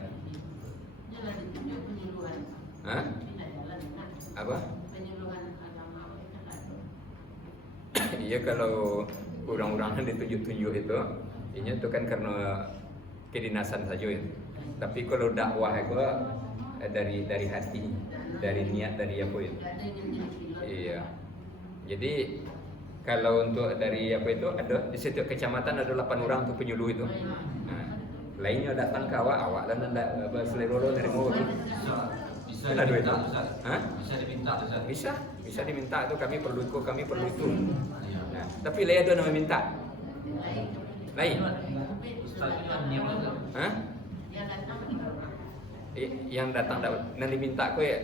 Hah? Apa? Iya, kalau orang-orang ditunjuk-tunjuk ini itu kan karena kedinasan saja ya. Tapi kalau dakwah itu dari hati, dari niat, dari apa itu. Iya. Jadi kalau untuk dari apa itu ada di setiap kecamatan ada 8 orang untuk penyuluh itu. Nah, lainnya datang ke awak lah nanda selero dari mau. Bisa Ada duit. diminta, Ustaz. Hah? Bisa diminta, Ustaz. Bisa diminta itu kami perlu itu. Nah, tapi lain ada nama minta. Lain. Ustaz itu hanya Ustaz. Hah? Yang datang nanti minta ko ya.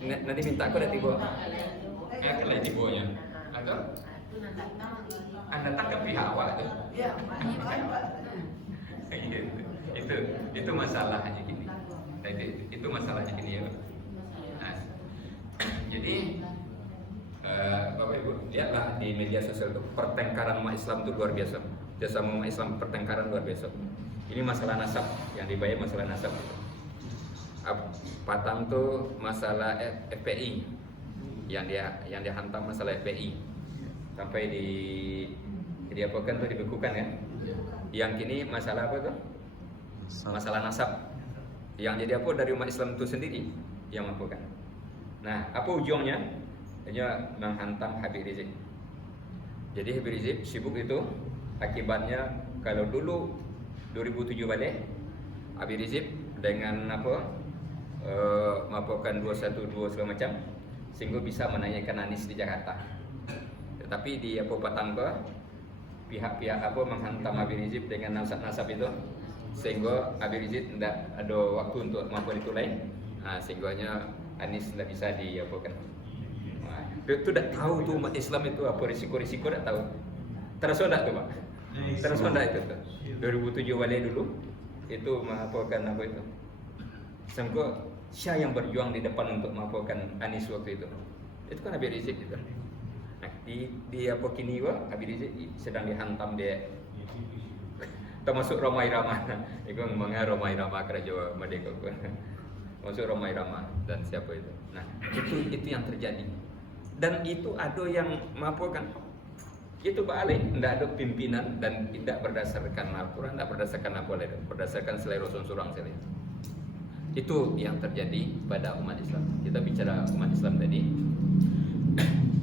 Nanti minta ko dah tiba. Ya kan lain tiba ya. Atau Anda datang ke pihak awak tu. Itu masalahnya gini. Itu masalahnya gini ya. Nah, jadi Bapak Ibu lihatlah di media sosial itu pertengkaran umat Islam itu luar biasa. Jasa umat Islam pertengkaran luar biasa. Ini masalah nasab yang dibayar masalah nasab. Patang tuh masalah FPI yang dia hantam masalah FPI sampai diapakan tuh dibekukan kan. Yang kini masalah apa tuh? Masalah nasab. Yang jadi apa dari umat Islam itu sendiri yang melakukan. Nah, apa ujungnya? Hanya menghantam Habib Rizik. Jadi Habib Rizik sibuk itu akibatnya kalau dulu 2007 balik Habib Rizik dengan melaporkan 212 segala macam sehingga bisa menanyakan Anies di Jakarta. Tetapi di Patangga pihak-pihak menghantam Habib Rizik dengan nasab itu sehingga Habib Rizik tidak ada waktu untuk melakukan itu lain. Nah, sehingganya Anies tidak bisa diapakan. Nah, itu dah tahu tu umat Islam itu apa risiko-risiko dah tahu. Terasa tak tu Pak? Terasa tak itu tu? 2007 balik dulu itu melaporkan apa itu? Sehingga siapa yang berjuang di depan untuk melaporkan Anies waktu itu? Itu kan Habib Rizik itu. Nah, di apa kini Habib Rizik sedang dihantam dia. Termasuk Romai Rama. Itu mengenai Romai Rama Kerajaan Merdeka. Masuk Romai Rama dan siapa itu. Nah, itu yang terjadi. Dan itu ada yang melaporkan. Itu balik, tidak ada pimpinan dan tidak berdasarkan Al-Quran, tidak berdasarkan apa lain, berdasarkan selera sorang saja. Itu yang terjadi pada umat Islam. Kita bicara umat Islam tadi.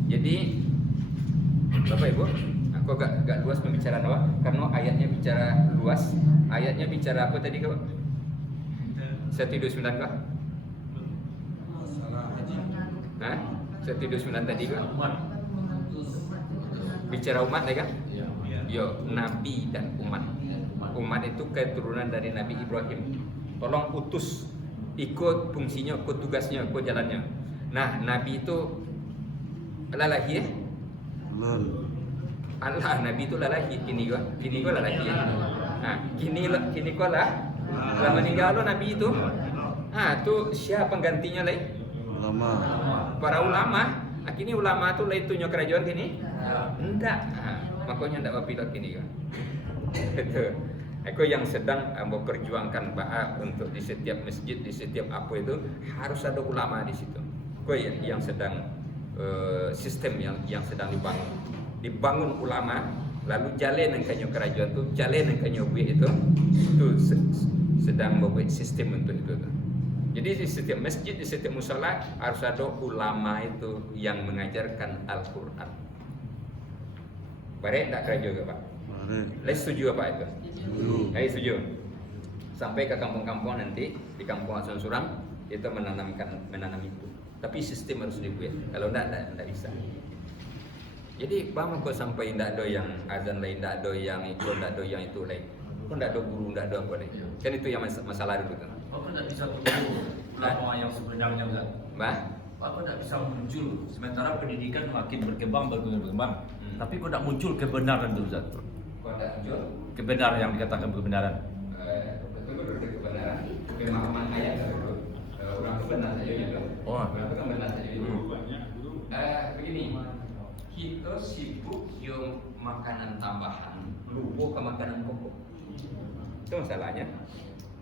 Jadi, Bapak Ibu, aku agak luas pembicaraan awak karena ayatnya bicara luas. Ayatnya bicara apa tadi kau? 129 kah? Hah? 129 tadi kah? Bicara umat kan? Yo, Nabi dan umat. Umat itu keturunan dari Nabi Ibrahim. Tolong utus, ikut fungsinya, ikut tugasnya, ikut jalannya. Nah, Nabi itu lelaki ya? Allah, Nabi itu lelaki. Kini gua lelaki ya? Nah, kini gua lah. Lama meninggal lo Nabi itu. Ah, tu siapa penggantinya lagi? Ulama. Para ulama. Kini ulama tu lain tunjuk kerajaan kini? Enggak. Makanya enggak berpilot kini kan. Itu. Aku yang sedang memperjuangkan untuk di setiap masjid, di setiap apa itu harus ada ulama di situ. Aku yang sedang sistem yang sedang dibangun ulama, lalu jalan yang kerajaan tu, jalan yang buat itu sedang membuat sistem untuk itu. Jadi di setiap masjid, di setiap musala harus ada ulama itu yang mengajarkan Al-Quran. Baik tak kerja ke Pak? Baik. Setuju apa itu? Setuju. Sampai ke kampung-kampung nanti di kampung Asan Surang itu menanam itu. Tapi sistem harus dibuat. Kalau tidak bisa. Jadi bang kau sampai tidak ada yang azan lain, tidak ada yang itu, tidak ada yang itu lain. Kau tidak ada guru, tidak ada apa lain. Kan itu yang masalah dulu kan. Oh, tidak bisa guru. ulama yang sebenarnya Ustaz. Bah? Apa tidak bisa muncul sementara pendidikan makin berkembang. Tapi kok tidak muncul kebenaran itu Ustaz? Kok ada muncul? Kebenaran yang dikatakan kebenaran. Betul betul kebenaran. Pemahaman ayat itu. Orang itu benar saja gitu. Oh. Orang itu kan benar saja gitu. Begini, kita sibuk yang makanan tambahan, lupa ke makanan pokok. Itu masalahnya.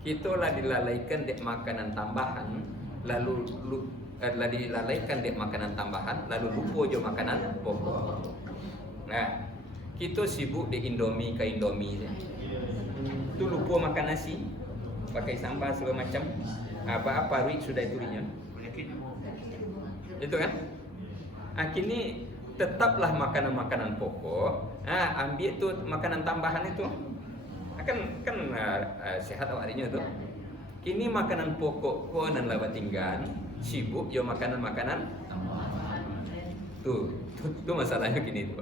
Kita lah dilalaikan dek makanan tambahan, lalu dilalaikan dek makanan tambahan, lalu lupa je makanan pokok. Nah, kita sibuk di Indomie ke Indomie je. Tu lupa makan nasi, pakai sambal segala macam. Apa-apa week sudah itunya. Itu kan? Kini tetaplah makanan-makanan pokok. Ambil tu makanan tambahan itu. Kan sehat awaknya tu. Kini makanan pokok ko nan lawa tinggal, sibuk yo makanan-makanan tu masalahnya kini tu.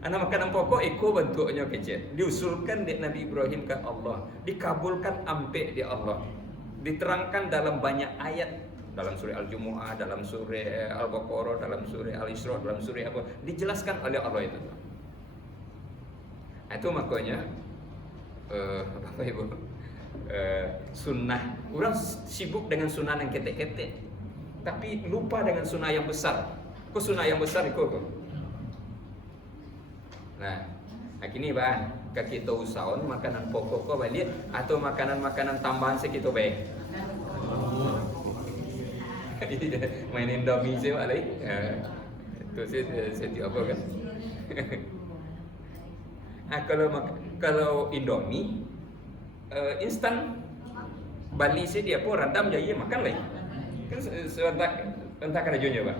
Anak makanan pokok iko bentuknya kecil. Diusulkan di Nabi Ibrahim ke Allah, dikabulkan ampe di Allah. Diterangkan dalam banyak ayat, dalam surah Al-Jumu'ah, dalam surah Al-Baqarah, dalam surah Al-Isra, dalam surah apa, dijelaskan oleh Allah itu. Itu makanya Bapak Ibu, sunnah. Orang sibuk dengan sunnah yang ketek-ketek, tapi lupa dengan sunnah yang besar. Kok sunnah yang besar itu kok? Nah, kini bah, kita usahawan makanan pokok kok balik atau makanan-makanan tambahan segitu baik. Main Indomie sih Pak Lai. Itu sih apa kan? Kalau Indomie instan Bali sih dia pun radam jadi makan lagi. Kan sebentar kerajunya Pak.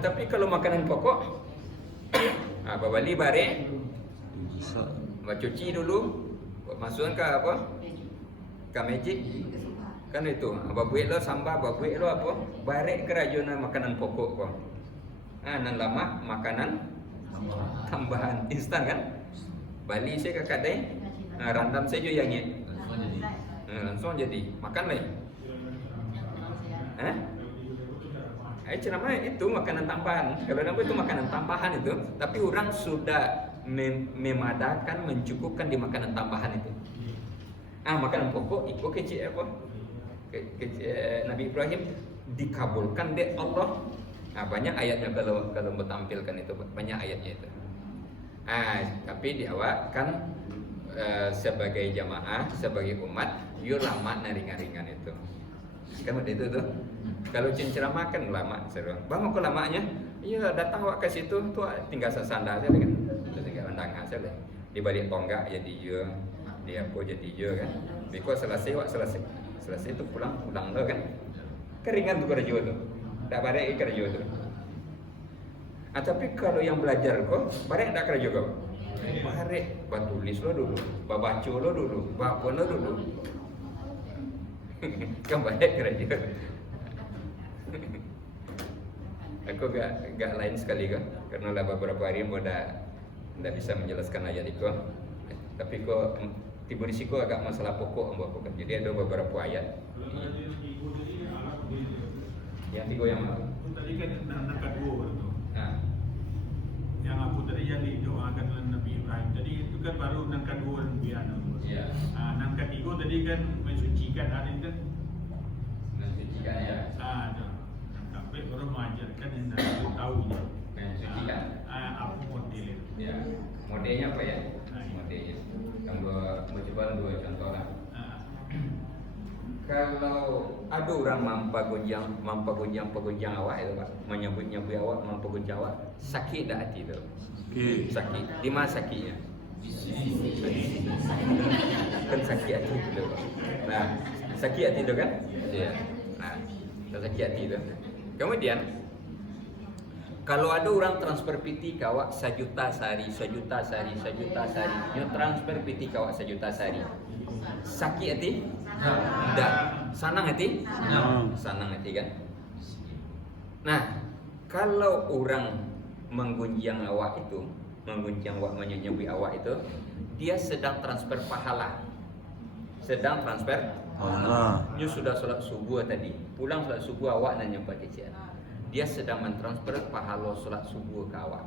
Tapi kalau makanan pokok apa Bali bare cuci dulu, masukkan ke apa? Ke magic. Kan itu, buat lo sambal, buat lo apa? Barek kerajunan makanan pokok kok. Nan lama makanan tambahan instan kan? Bali saya ke kadai, randam saja yang ni. Langsung jadi makan lagi. Ceramah itu makanan tambahan. Kalau nampak itu makanan tambahan itu, tapi orang sudah memadakan, mencukupkan di makanan tambahan itu. Makanan pokok itu kecil apa? Nabi Ibrahim dikabulkan deh Allah. Banyak ayatnya kalau bertampilkan itu, banyak ayatnya itu. Tapi diawakkan sebagai jamaah, sebagai umat, yo lama ringan-ringan itu. Kan itu tuh. Kalau ceramah kan lama seru. Bang aku lamanya? Iya datang awak ke situ tuh tinggal sesandar saja kan. Tinggal undangan saja. Di balik tonggak jadi yo. Dia apa jadi yo kan. Biko selesai awak selesai itu pulang lo kan. Keringan tuh kerja tuh. Tak balik kerja tuh. Tapi kalau yang belajar kok, balik tak kerja kok. Balik tulis lo dulu, baca lo dulu, baca lo dulu. Kan balik kerja. Aku gak lain sekali kan, karena lah beberapa hari tidak bisa menjelaskan ayat itu. Tapi kok tiba di situ agak masalah pokok aku kan. Jadi ada beberapa ayat. Yang tiga yang mana? Tadi kan angka 2 itu. Yang aku tadi yang didoakan oleh Nabi Ibrahim. Jadi itu kan baru angka 2 biar. Ya. Angka 3 tadi kan mensucikan hari itu. Mensucikan ya. Sampai orang mengajarkan yang Nabi tahu je. Mensucikan. Apa modelnya? Ya. Modelnya apa ya? Modelnya. Kamu coba 2 contoh lah. Kalau ada orang mampu gonjang awak itu Pak, menyebut awak mampu gonjang awak, sakit dah hati tu. Sakit. Di mana sakitnya? Kan sakit hati tu. Nah, sakit hati tu kan? Ya. Nah, sakit hati tu. Kemudian kalau ada orang transfer PT ke awak 1 juta sehari, 1 juta sehari, 1 juta sehari, you transfer PT ke awak 1 juta sehari. Sakit hati? Tak. Senang hati? Senang hati kan? Nah, kalau orang menggunjang awak itu, menggunjang awak, menyebut awak itu, dia sedang transfer pahala. Sedang transfer Nyu sudah sholat subuh tadi, pulang sholat subuh awak nanya Pak kecil. Dia sedang mentransfer pahala sholat subuh ke awak.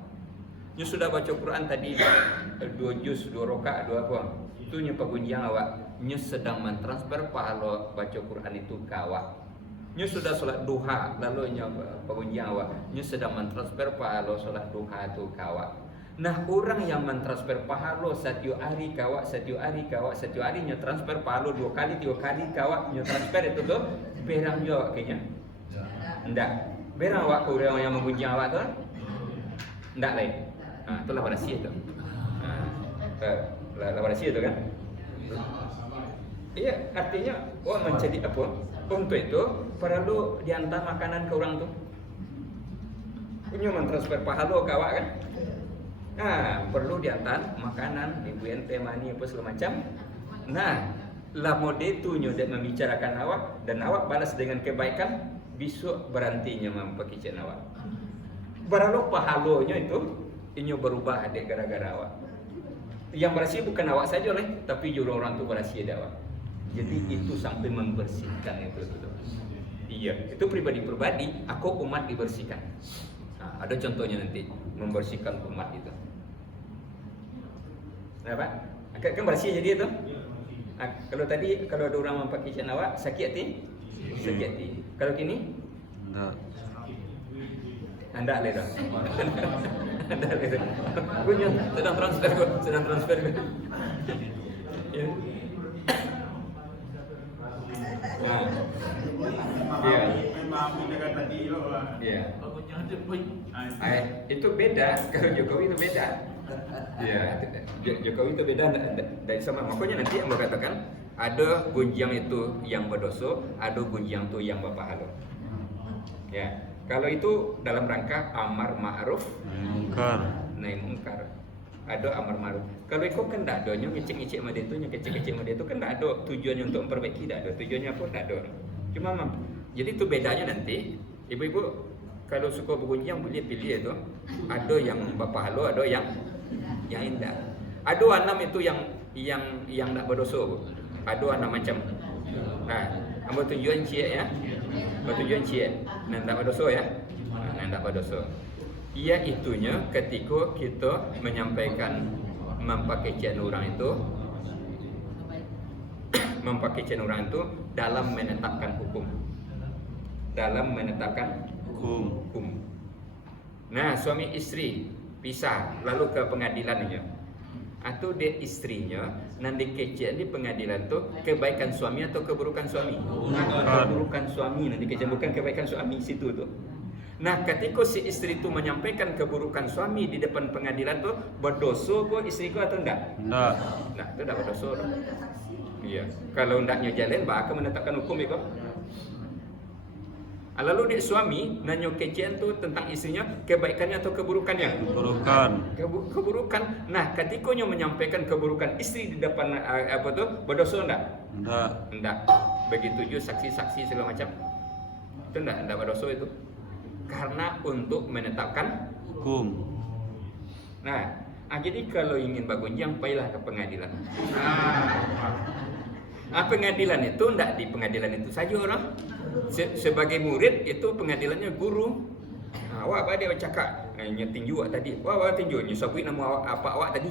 Nyu sudah baca Quran tadi 2 juz, 2 rakaat, 2 apa? Itu nyu pagunjang awak. Nyu sedang mentransfer pahala baca Quran itu ke awak. Nyu sudah sholat duha, lalu nyu pagunjang awak. Nyu sedang mentransfer pahala sholat duha itu ke awak. Nah, orang yang mentransfer pahala satu hari kawak, satu hari kawak, satu hari nyo transfer pahala 2 kali, 3 kali kawak nyo transfer itu tuh berang jo kayaknya. Ndak. Berang awak ke orang yang mengunjung awak tu? Ndak lain. Ah, itulah rahsia tu. Lah rahsia tu kan? Iya, artinya mencari apa? Untuk itu perlu diantar makanan ke orang tu. Nyo mentransfer pahala kawak kan? Nah, perlu diantar makanan, ibu ente mani apa segala macam. Nah, lah mode tu nyo dak membicarakan awak dan awak balas dengan kebaikan, besok berantinya mempakicen awak. Baralu pahalonya itu inyo berubah dek gara-gara awak. Yang bersih bukan awak saja leh, tapi juga orang tu bersih dak awak. Jadi itu sampai membersihkan itu. Iya, itu pribadi-pribadi, aku umat dibersihkan. Nah, ada contohnya nanti membersihkan umat itu. Kenapa? Kan bersih jadi itu. Nah, kalau tadi kalau ada orang mempakaikan awak sakit hati, sakit hati. Kalau kini, Enggak. anda leda, anda leda. Punya sedang transfer. Ya. Nah, iya. Memang kita tadi Iya. pagunjang ada pun. Itu beda. Kalau Jokowi itu beda. Ya, Jokowi itu beda dari sama. Makanya nanti yang berkatakan ada gunjang itu yang berdosa, ada gunjang itu yang berpahala. Ya, kalau itu dalam rangka amar ma'ruf Mungkar. nahi mungkar. Ada amar ma'ruf. Kalau itu kan tidak ada, ngecek-ngecek sama dia itu, ngecek-ngecek sama dia itu kan tidak ada tujuannya untuk memperbaiki, tidak ada tujuannya pun tidak ada. Cuma jadi itu bedanya nanti. Ibu-ibu kalau suka bergunjang boleh pilih itu. Ada yang berpahala, ada yang indah. Ada enam itu yang tak berdosa. Ada enam macam. Nah, ambil tujuan cie ya. Bertujuan cie. Nah, tak berdosa ya. Nah, tak berdosa. Ia itunya ketika kita menyampaikan mempakaikan orang itu dalam menetapkan hukum. Dalam menetapkan hukum. Nah, suami istri pisah lalu ke pengadilannya. Atau dia istrinya nanti kecil di pengadilan tu kebaikan suami atau keburukan suami? Keburukan suami nanti kecil, bukan kebaikan suami situ tu. Nah, ketika si istri tu menyampaikan keburukan suami di depan pengadilan tu, berdosa ko istri ko atau enggak? Enggak. Nah, itu enggak berdosa. Iya. Kalau hendaknya jalan, bakal menetapkan hukum itu. Lalu dia suami nanya kecian tu tentang istrinya, kebaikannya atau keburukannya? Keburukan. Keburukan. Nah, ketikanya menyampaikan keburukan istri di depan apa tu, berdosa enggak? Enggak. Enggak. Begitu juga saksi-saksi segala macam. Itu enggak berdosa itu. Karena untuk menetapkan Hukum. Nah, jadi kalau ingin bergunjang, pergilah ke pengadilan. Pengadilan itu enggak di pengadilan itu saja orang. Sebagai murid itu pengadilannya guru. Awak apa dia cakap? Tinju awak tadi. Awak tinju, nyusapui nama awak tadi.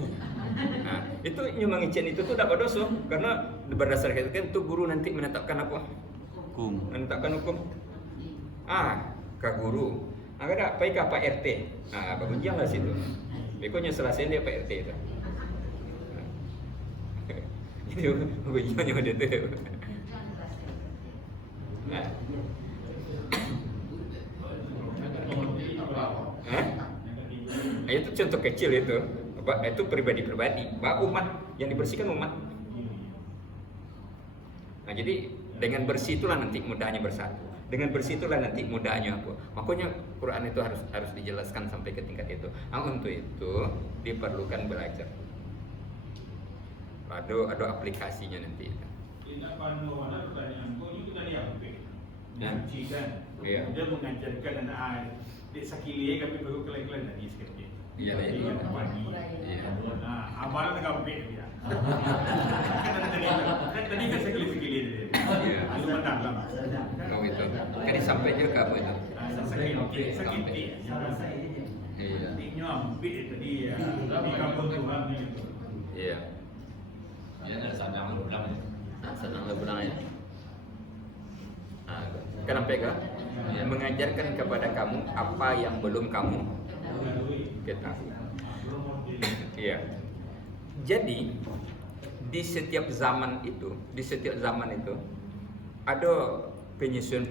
Itu nyumangicen itu tu tak berdosa karena berdasarkan itu guru nanti menetapkan apa? Hukum. Menetapkan hukum. Ke guru. Ada pergi ke Pak RT. Bergunjang lah situ. Pokoknya selesai dia Pak RT itu. Jadi bergunjangnya dia tu. Itu contoh kecil itu. Itu pribadi-pribadi. Umat yang dibersihkan umat. Jadi dengan bersih itulah nanti mudahnya bersatu. Dengan bersih itulah nanti mudahnya apa. Makanya Quran itu harus dijelaskan sampai ke tingkat itu. Untuk itu diperlukan belajar. Ada aplikasinya nanti. Tidak pandang mana pertanyaan kau juga tadi apa? Mengaji kan? Iya. Dia mengajarkan anak-anak. Dia sakili kami baru kelak-kelak lagi sekali. Iya lah ini. Iya. Nah, amalan gampang dia. Kan tadi kan sekali-sekali dia. Iya. Lalu mendalam. Oh itu. Kan disampaikan juga apa itu? Sakit. Iya. Intinya ambil tadi ya. Di kampung Tuhan itu. Iya. Ya, ada sadang ulang. Senang lah pulang ya. Kenapa kah? Mengajarkan kepada kamu apa yang belum kamu ketahui. Iya. Jadi di setiap zaman itu ada penyesuaian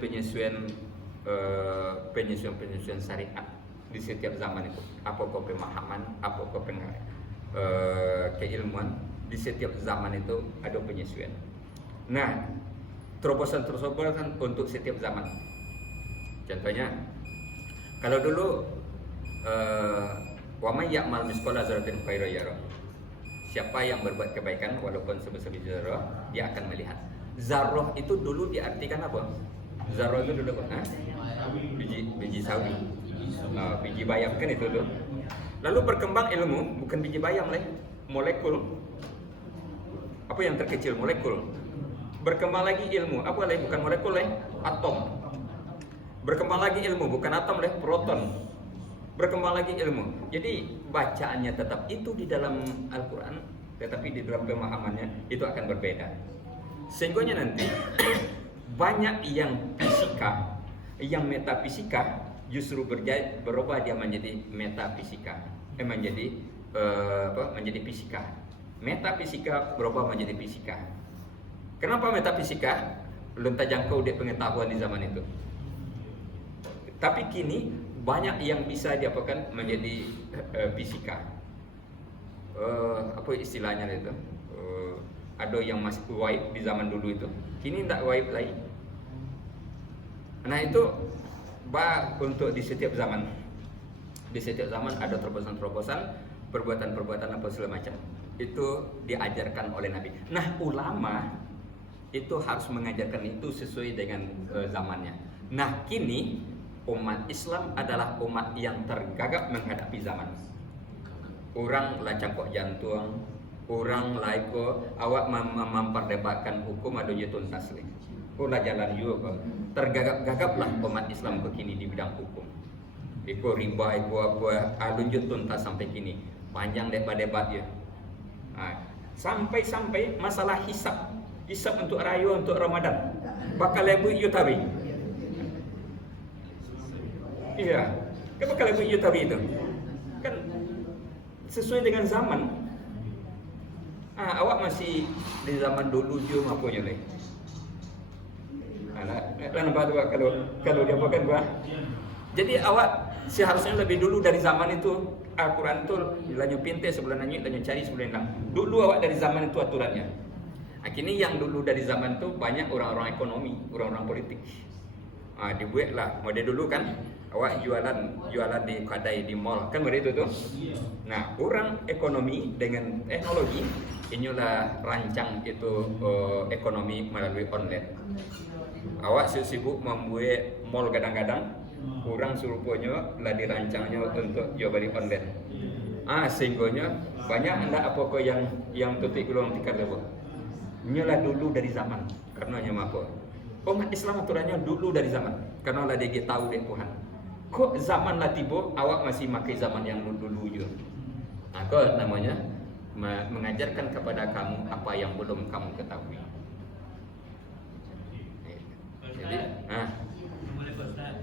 syariat di setiap zaman itu. Apakah pemahaman, apakah keilmuan, di setiap zaman itu ada penyesuaian. Nah, terobosan untuk setiap zaman. Contohnya, kalau dulu wa may ya'mal misqala dzarratin khairan yarah. Siapa yang berbuat kebaikan walaupun sebesar biji zarah, dia akan melihat. Zarah itu dulu diartikan apa? Zarah itu dulu apa? Biji sawi. Biji bayam kan itu tuh. Lalu berkembang ilmu, bukan biji bayam lah, molekul. Apa yang terkecil? Molekul. Berkembang lagi ilmu, apa lagi? Bukan molekul lah, atom. Berkembang lagi ilmu, bukan atom lah, proton. Berkembang lagi ilmu. Jadi bacaannya tetap itu di dalam Al-Quran, tetapi di dalam pemahamannya itu akan berbeda. Sehingga nanti banyak yang fisika, yang metafisika justru berubah dia menjadi metafisika, menjadi fisika. Metafisika berubah menjadi fisika. Kenapa metafisika? Belum terjangkau dia pengetahuan di zaman itu. Tapi kini banyak yang bisa diapakan menjadi fisika. Apa istilahnya itu? Ada yang masih waib di zaman dulu itu. Kini tidak waib lagi. Nah itu untuk di setiap zaman. Di setiap zaman ada terobosan-terobosan, perbuatan-perbuatan apa segala macam. Itu diajarkan oleh Nabi. Nah ulama itu harus mengajarkan itu sesuai dengan zamannya. Nah kini umat Islam adalah umat yang tergagap menghadapi zaman. Orang lah cangkok jantung, orang lah awak memperdebatkan hukum ada je tuntas leh. Orang jalan juga. Tergagap-gagaplah umat Islam begini di bidang hukum. Iko riba, iko apa, alunjut tuntas sampai kini. Panjang debat ya. Sampai masalah hisab untuk raya untuk Ramadan. Bakal lebu yutawi. Iya, kenapa kalau ibu tahu itu? Kan sesuai dengan zaman. Awak masih di zaman dulu juga mapunya leh. Nampak tu kalau dia bukan bah. Jadi awak seharusnya lebih dulu dari zaman itu. Al-Quran tu lanyu pinte sebulan lanyu cari sebulan lang. Dulu awak dari zaman itu aturannya. Kini yang dulu dari zaman itu banyak orang-orang ekonomi, orang-orang politik. Dibuatlah model dulu kan. Awak jualan di kedai di mall kan begitu tuh. Nah orang ekonomi dengan teknologi inilah rancang itu ekonomi melalui online. Awak sibuk membuat mall kadang-kadang orang surupnya lah dirancangnya untuk jual beli online. Sehingga banyak anda apa yang tutik gulung tikar lebar. Inilah dulu dari zaman karena apa? Umat Islam aturannya dulu dari zaman karena lah dia tahu deh Tuhan. Kok zaman lah tiba, awak masih pakai zaman yang dulu je. Kok namanya mengajarkan kepada kamu apa yang belum kamu ketahui. Jadi, Boleh Pak Ustaz.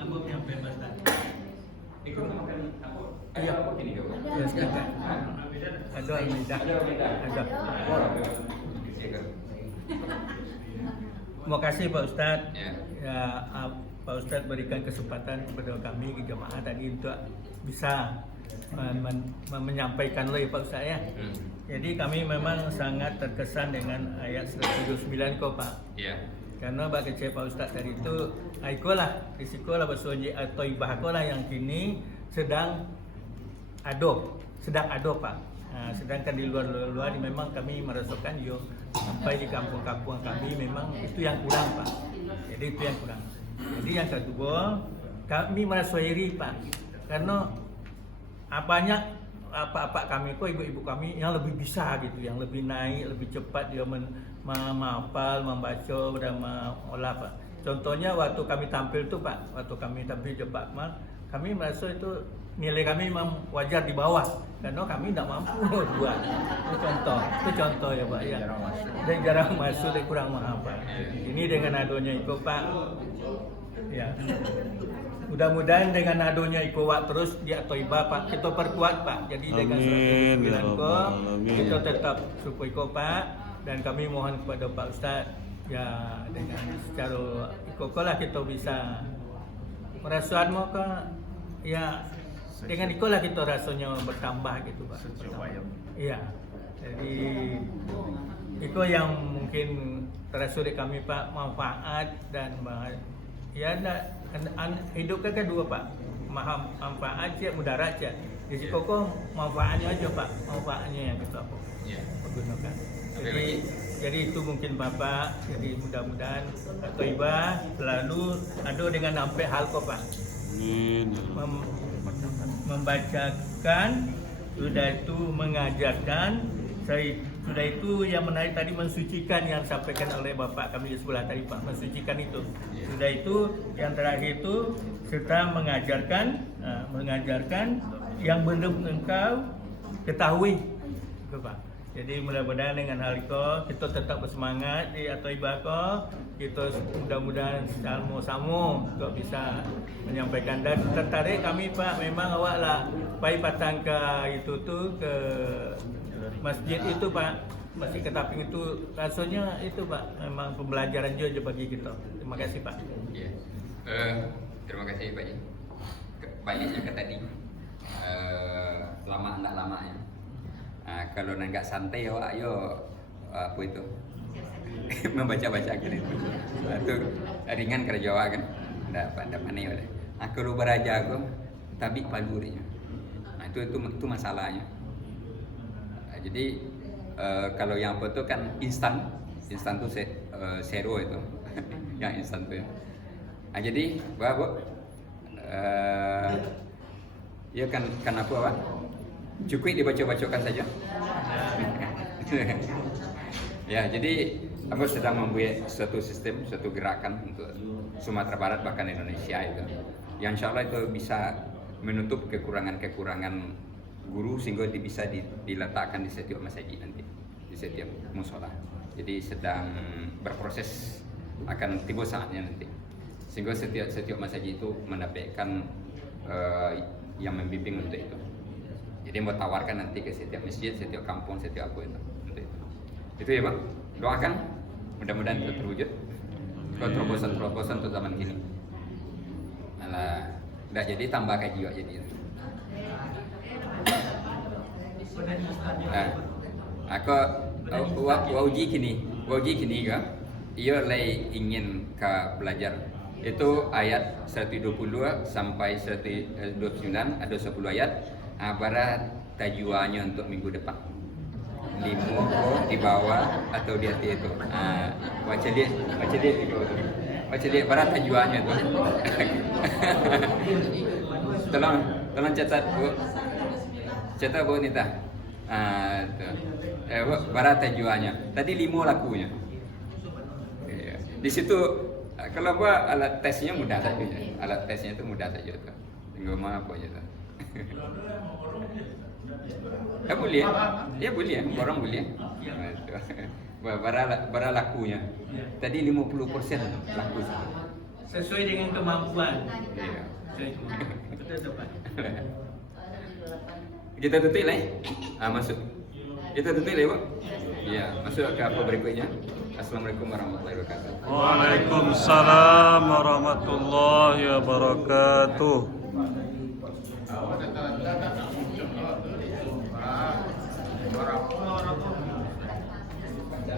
Apa menyampaikan Pak Ustaz? ikut makan apa? Iya. Apa ini kau? Ya, silakan. Ada Al-Maidah. Ada. Terima kasih Pak Ustaz. Ya, Pak Ustaz berikan kesempatan kepada kami ke jemaah tadi untuk bisa menyampaikan oleh Pak Ustaz ya. Jadi kami memang sangat terkesan dengan ayat 179 kau Pak. Ya. Karena bagi Pak Ustaz tadi itu risikolah bersunyi atau ibahakolah yang kini sedang ada Pak. Sedangkan di luar memang kami merasakan sampai di kampung-kampung kami memang itu yang kurang Pak. Jadi itu yang kurang. Jadi yang kedua kami merasa iri Pak karena banyak apa kami kok ibu-ibu kami yang lebih bisa gitu, yang lebih naik, lebih cepat dia menghafal, membaca dan mengolah Pak. Contohnya waktu kami tampil tuh Pak, waktu kami tampil di Pak Akmal, kami merasa itu nilai kami memang wajar di bawah karena kami tidak mampu buat. Itu contoh ya Pak ya. Dan jarang masuk dan kurang menghafal. Ini dengan adanya itu Pak, ya. Mudah-mudahan dengan adanya Iqwa terus di Atoibah Pak, kita perkuat Pak. Jadi dengan Amin, ya 109 Rabbal Alamin. kita tetap support Iqwa Pak, dan kami mohon kepada Pak Ustaz ya dengan secara Iqwa lah kita bisa perasaan mau ke ya dengan Iqwa lah kita rasanya bertambah gitu Pak. Iya. Jadi itu yang mungkin terasa di kami Pak, manfaat dan ya hidup kan dua Pak, manfaat aja, mudarat aja. Di situ kok manfaatnya aja Pak, manfaatnya yang kita pergunakan. Jadi itu mungkin Bapak, jadi mudah-mudahan Atoibah selalu ada dengan sampai hal kok Pak. Amin. Membacakan, sudah itu mengajarkan, sudah itu yang menarik tadi mensucikan yang disampaikan oleh Bapak kami di sebelah tadi Pak, mensucikan itu. Sudah itu yang terakhir itu serta mengajarkan yang belum engkau ketahui itu Pak. Jadi mudah-mudahan dengan hal itu kita tetap bersemangat di Atoibah ko, kita mudah-mudahan sama-sama untuk bisa menyampaikan, dan tertarik kami Pak, memang awak lah pai patang ke itu tuh ke masjid itu Pak, masjid Ketaping itu rasanya itu Pak, memang pembelajaran juga bagi kita. Terima kasih Pak. Ya. Terima kasih Pak Ji. Banyaknya ke tadi. Lama enggak lama ya. Kalau nggak santai ya, ayo apa itu membaca-baca gitu. Itu ringan kerja Jawa kan. Enggak panik oleh. Kalau beraja aku tapi padurinya. Nah itu masalahnya. Jadi kalau yang apa itu kan instan tuh zero itu, yang instan tuh ya. Nah, jadi Bapak, ya kan apa Pak? Cukup dibaca-bacakan saja. Ya, jadi aku sedang membuat suatu sistem, suatu gerakan untuk Sumatera Barat bahkan Indonesia itu, yang insya Allah itu bisa menutup kekurangan guru sehingga bisa diletakkan di setiap masjid nanti, di setiap musola. Jadi sedang berproses, akan tiba saatnya nanti, sehingga setiap masjid itu mendapatkan yang membimbing untuk itu. Jadi mau tawarkan nanti ke setiap masjid, setiap kampung, setiap apa itu untuk itu. Itu ya Bang. Doakan mudah-mudahan itu terwujud. Kalau terobosan untuk zaman kini. Malah enggak jadi tambah kaji juga jadi. Aku uji kini kan, ia lagi ingin ke belajar itu ayat 122 sampai 129, ada 10 ayat. Barat tajuannya untuk minggu depan. 5 di bawah atau di atas itu. Baca dia barat tajuannya tu. Tolong catat Bu. Catat Bu Nita. Barat tajuannya. Tadi 5 lakunya. Di situ kalau buat alat tesnya mudah saja. Alat tesnya itu mudah saja tu. Tinggal apa aja tu. Ya boleh, orang boleh. Bara lakunya. Tadi 50% laku. Sesuai dengan kemampuan. Iya. Betul Pak. Kita tutup lah. Masuk. Kita tutup lah, Pak. Iya, masuk ke apa berikutnya. Assalamualaikum warahmatullahi wabarakatuh. Waalaikumsalam warahmatullahi wabarakatuh.